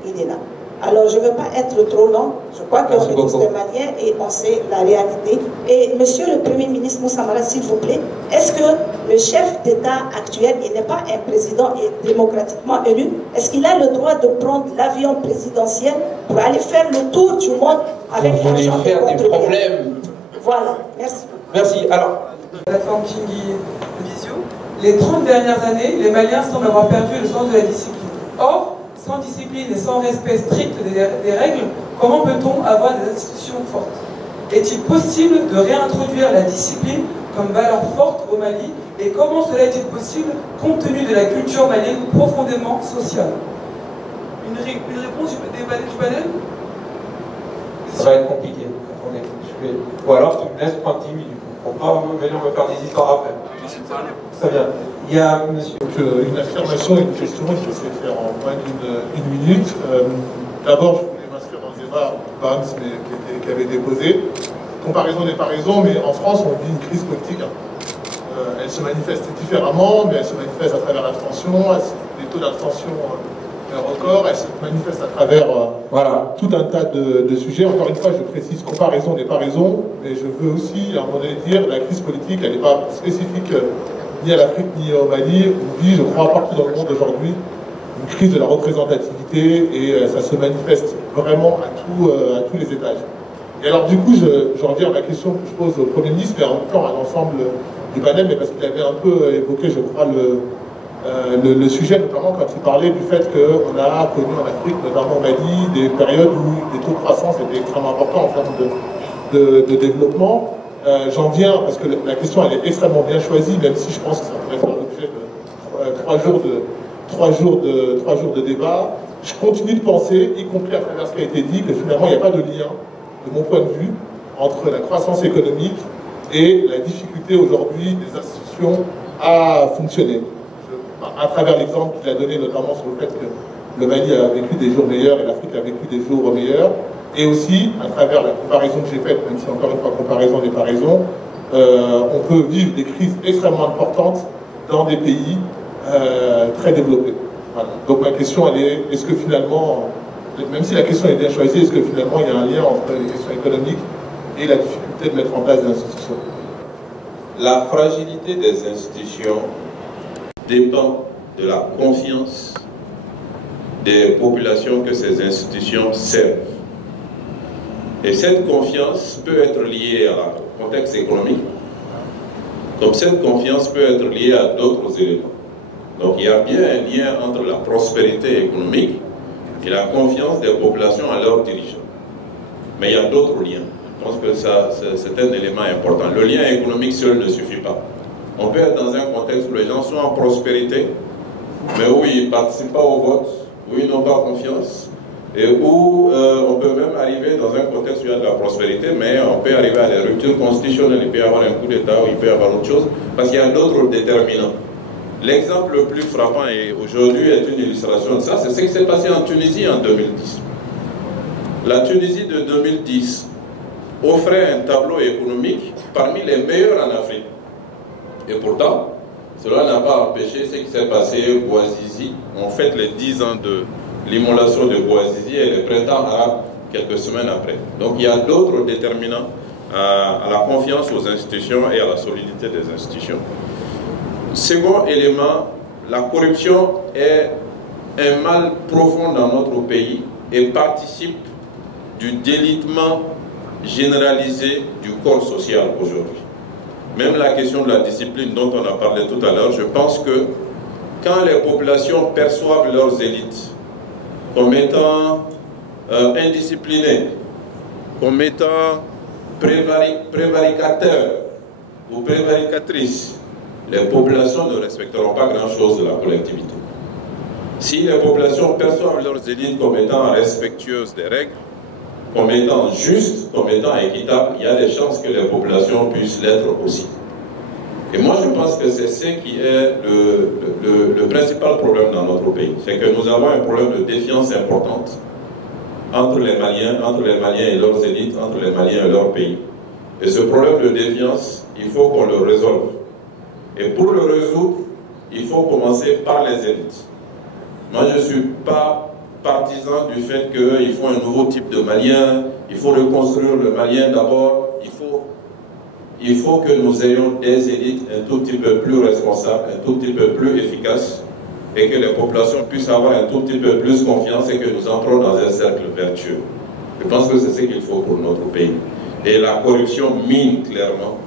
il est là. Alors, je ne veux pas être trop long. Je crois qu'on est tous des Maliens et on sait la réalité. Et Monsieur le Premier ministre Moussa Mara, s'il vous plaît, est-ce que le chef d'État actuel, il n'est pas un président démocratiquement élu, est-ce qu'il a le droit de prendre l'avion présidentiel pour aller faire le tour du monde avec l'argent des problèmes? Voilà, merci. Merci. Alors, la plateforme Kingi Visio, les 30 dernières années, les Maliens semblent avoir perdu le sens de la discipline. Or, sans discipline et sans respect strict des règles, comment peut-on avoir des institutions fortes? Est-il possible de réintroduire la discipline comme valeur forte au Mali? Et comment cela est-il possible compte tenu de la culture malienne profondément sociale? Une réponse du panel? Ça va être compliqué. Attendez, ou alors tu me laisses prendre 10 minutes. Pour pas venir me faire des histoires après. Très bien. Il y a monsieur. Une affirmation et une question, je sais faire en moins d'une minute. D'abord, je voulais m'inscrire dans le débat BAMS qui avait déposé. Comparaison n'est pas raison, mais en France, on vit une crise politique. Elle se manifeste différemment, mais elle se manifeste à travers l'abstention, les taux d'abstention record, elle se manifeste à travers tout un tas de sujets. Encore une fois, je précise, comparaison n'est pas raison, mais je veux aussi, à un moment donné, dire la crise politique, elle n'est pas spécifique ni à l'Afrique ni au Mali. On vit, je crois, partout dans le monde aujourd'hui, une crise de la représentativité et ça se manifeste vraiment à tous les étages. Et alors du coup, j'en reviens à la question que je pose au Premier ministre, mais en même temps à l'ensemble du panel, mais parce qu'il avait un peu évoqué, je crois, le sujet, notamment quand il parlait du fait qu'on a connu en Afrique, notamment au Mali, des périodes où les taux de croissance étaient extrêmement importants en termes de développement. J'en viens, parce que la question elle est extrêmement bien choisie, même si je pense que ça pourrait faire l'objet de 3 jours de débat. Je continue de penser, y compris à travers ce qui a été dit, que finalement il n'y a pas de lien, de mon point de vue, entre la croissance économique et la difficulté aujourd'hui des institutions à fonctionner. À travers l'exemple qu'il a donné, notamment sur le fait que le Mali a vécu des jours meilleurs et l'Afrique a vécu des jours meilleurs, et aussi à travers la comparaison que j'ai faite, même si encore une fois comparaison n'est pas raison, on peut vivre des crises extrêmement importantes dans des pays très développés. Voilà. Donc ma question elle est, est-ce que finalement, même si la question est bien choisie, est-ce que finalement il y a un lien entre les questions économiques et la difficulté de mettre en place des institutions? La fragilité des institutions dépend de la confiance des populations que ces institutions servent. Et cette confiance peut être liée au contexte économique, comme cette confiance peut être liée à d'autres éléments. Donc il y a bien un lien entre la prospérité économique et la confiance des populations à leurs dirigeants. Mais il y a d'autres liens. Je pense que c'est un élément important. Le lien économique seul ne suffit pas. On peut être dans un contexte où les gens sont en prospérité, mais où ils ne participent pas au vote, où ils n'ont pas confiance, et où on peut même arriver dans un contexte où il y a de la prospérité, mais on peut arriver à des ruptures constitutionnelles, il peut y avoir un coup d'État, ou il peut y avoir autre chose, parce qu'il y a d'autres déterminants. L'exemple le plus frappant aujourd'hui est une illustration de ça, c'est ce qui s'est passé en Tunisie en 2010. La Tunisie de 2010 offrait un tableau économique parmi les meilleurs en Afrique. Et pourtant, cela n'a pas empêché ce qui s'est passé au Bouazizi. On fête les 10 ans de l'immolation de Bouazizi et le printemps arabe quelques semaines après. Donc il y a d'autres déterminants à la confiance aux institutions et à la solidité des institutions. Second élément, la corruption est un mal profond dans notre pays et participe du délitement généralisé du corps social aujourd'hui. Même la question de la discipline dont on a parlé tout à l'heure, je pense que quand les populations perçoivent leurs élites comme étant indisciplinés, comme étant prévaricateurs ou prévaricatrices, les populations ne respecteront pas grand-chose de la collectivité. Si les populations perçoivent leurs élites comme étant respectueuses des règles, comme étant justes, comme étant équitables, il y a des chances que les populations puissent l'être aussi. Et moi, je pense que c'est ce qui est le principal problème dans notre pays. C'est que nous avons un problème de défiance importante entre les Maliens et leurs élites, entre les Maliens et leur pays. Et ce problème de défiance, il faut qu'on le résolve. Et pour le résoudre, il faut commencer par les élites. Moi, je ne suis pas partisan du fait qu'il faut un nouveau type de Malien, il faut reconstruire le Malien d'abord, il faut que nous ayons des élites un tout petit peu plus responsables, un tout petit peu plus efficaces, et que les populations puissent avoir un tout petit peu plus confiance et que nous entrons dans un cercle vertueux. Je pense que c'est ce qu'il faut pour notre pays. Et la corruption mine clairement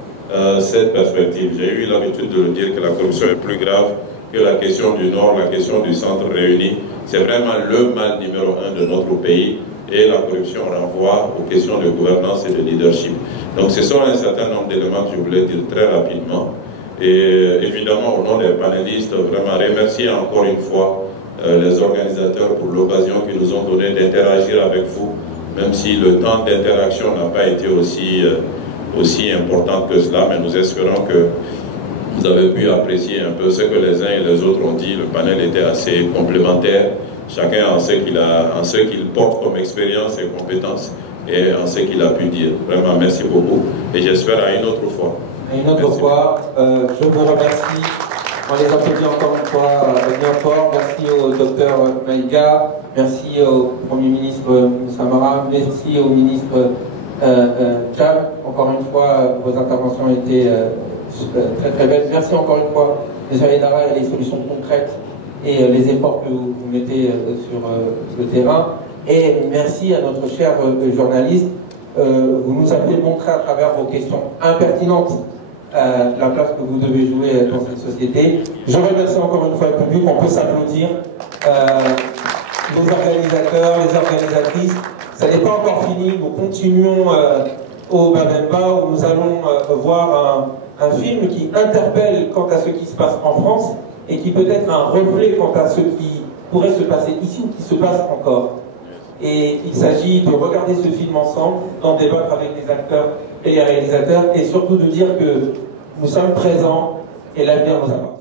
cette perspective. J'ai eu l'habitude de le dire que la corruption est plus grave que la question du Nord, la question du centre réuni. C'est vraiment le mal numéro 1 de notre pays et la corruption renvoie aux questions de gouvernance et de leadership. Donc ce sont un certain nombre d'éléments que je voulais dire très rapidement. Et évidemment, au nom des panélistes, vraiment remercier encore une fois les organisateurs pour l'occasion qu'ils nous ont donné d'interagir avec vous, même si le temps d'interaction n'a pas été aussi important que cela, mais nous espérons que vous avez pu apprécier un peu ce que les uns et les autres ont dit. Le panel était assez complémentaire, chacun en ce qu'il porte comme expérience et compétences et en ce qu'il a pu dire. Vraiment, merci beaucoup et j'espère à une autre fois. Une autre fois, je vous remercie. On les applaudit encore une fois bien fort. Merci au docteur Maïga, merci au Premier ministre Samara, merci au ministre Cham. Encore une fois, vos interventions étaient très très belles. Merci encore une fois, M. Aïdara, et les solutions concrètes et les efforts que vous mettez sur le terrain. Et merci à notre cher journaliste. Vous nous avez montré à travers vos questions impertinentes la place que vous devez jouer dans cette société. Je remercie encore une fois le public. On peut s'applaudir. Les organisateurs, les organisatrices. Ça n'est pas encore fini. Nous continuons au Babemba où nous allons voir un film qui interpelle quant à ce qui se passe en France et qui peut être un reflet quant à ce qui pourrait se passer ici ou qui se passe encore. Et il s'agit de regarder ce film ensemble, d'en débattre avec les acteurs et les réalisateurs, et surtout de dire que nous sommes présents et l'avenir nous appartient.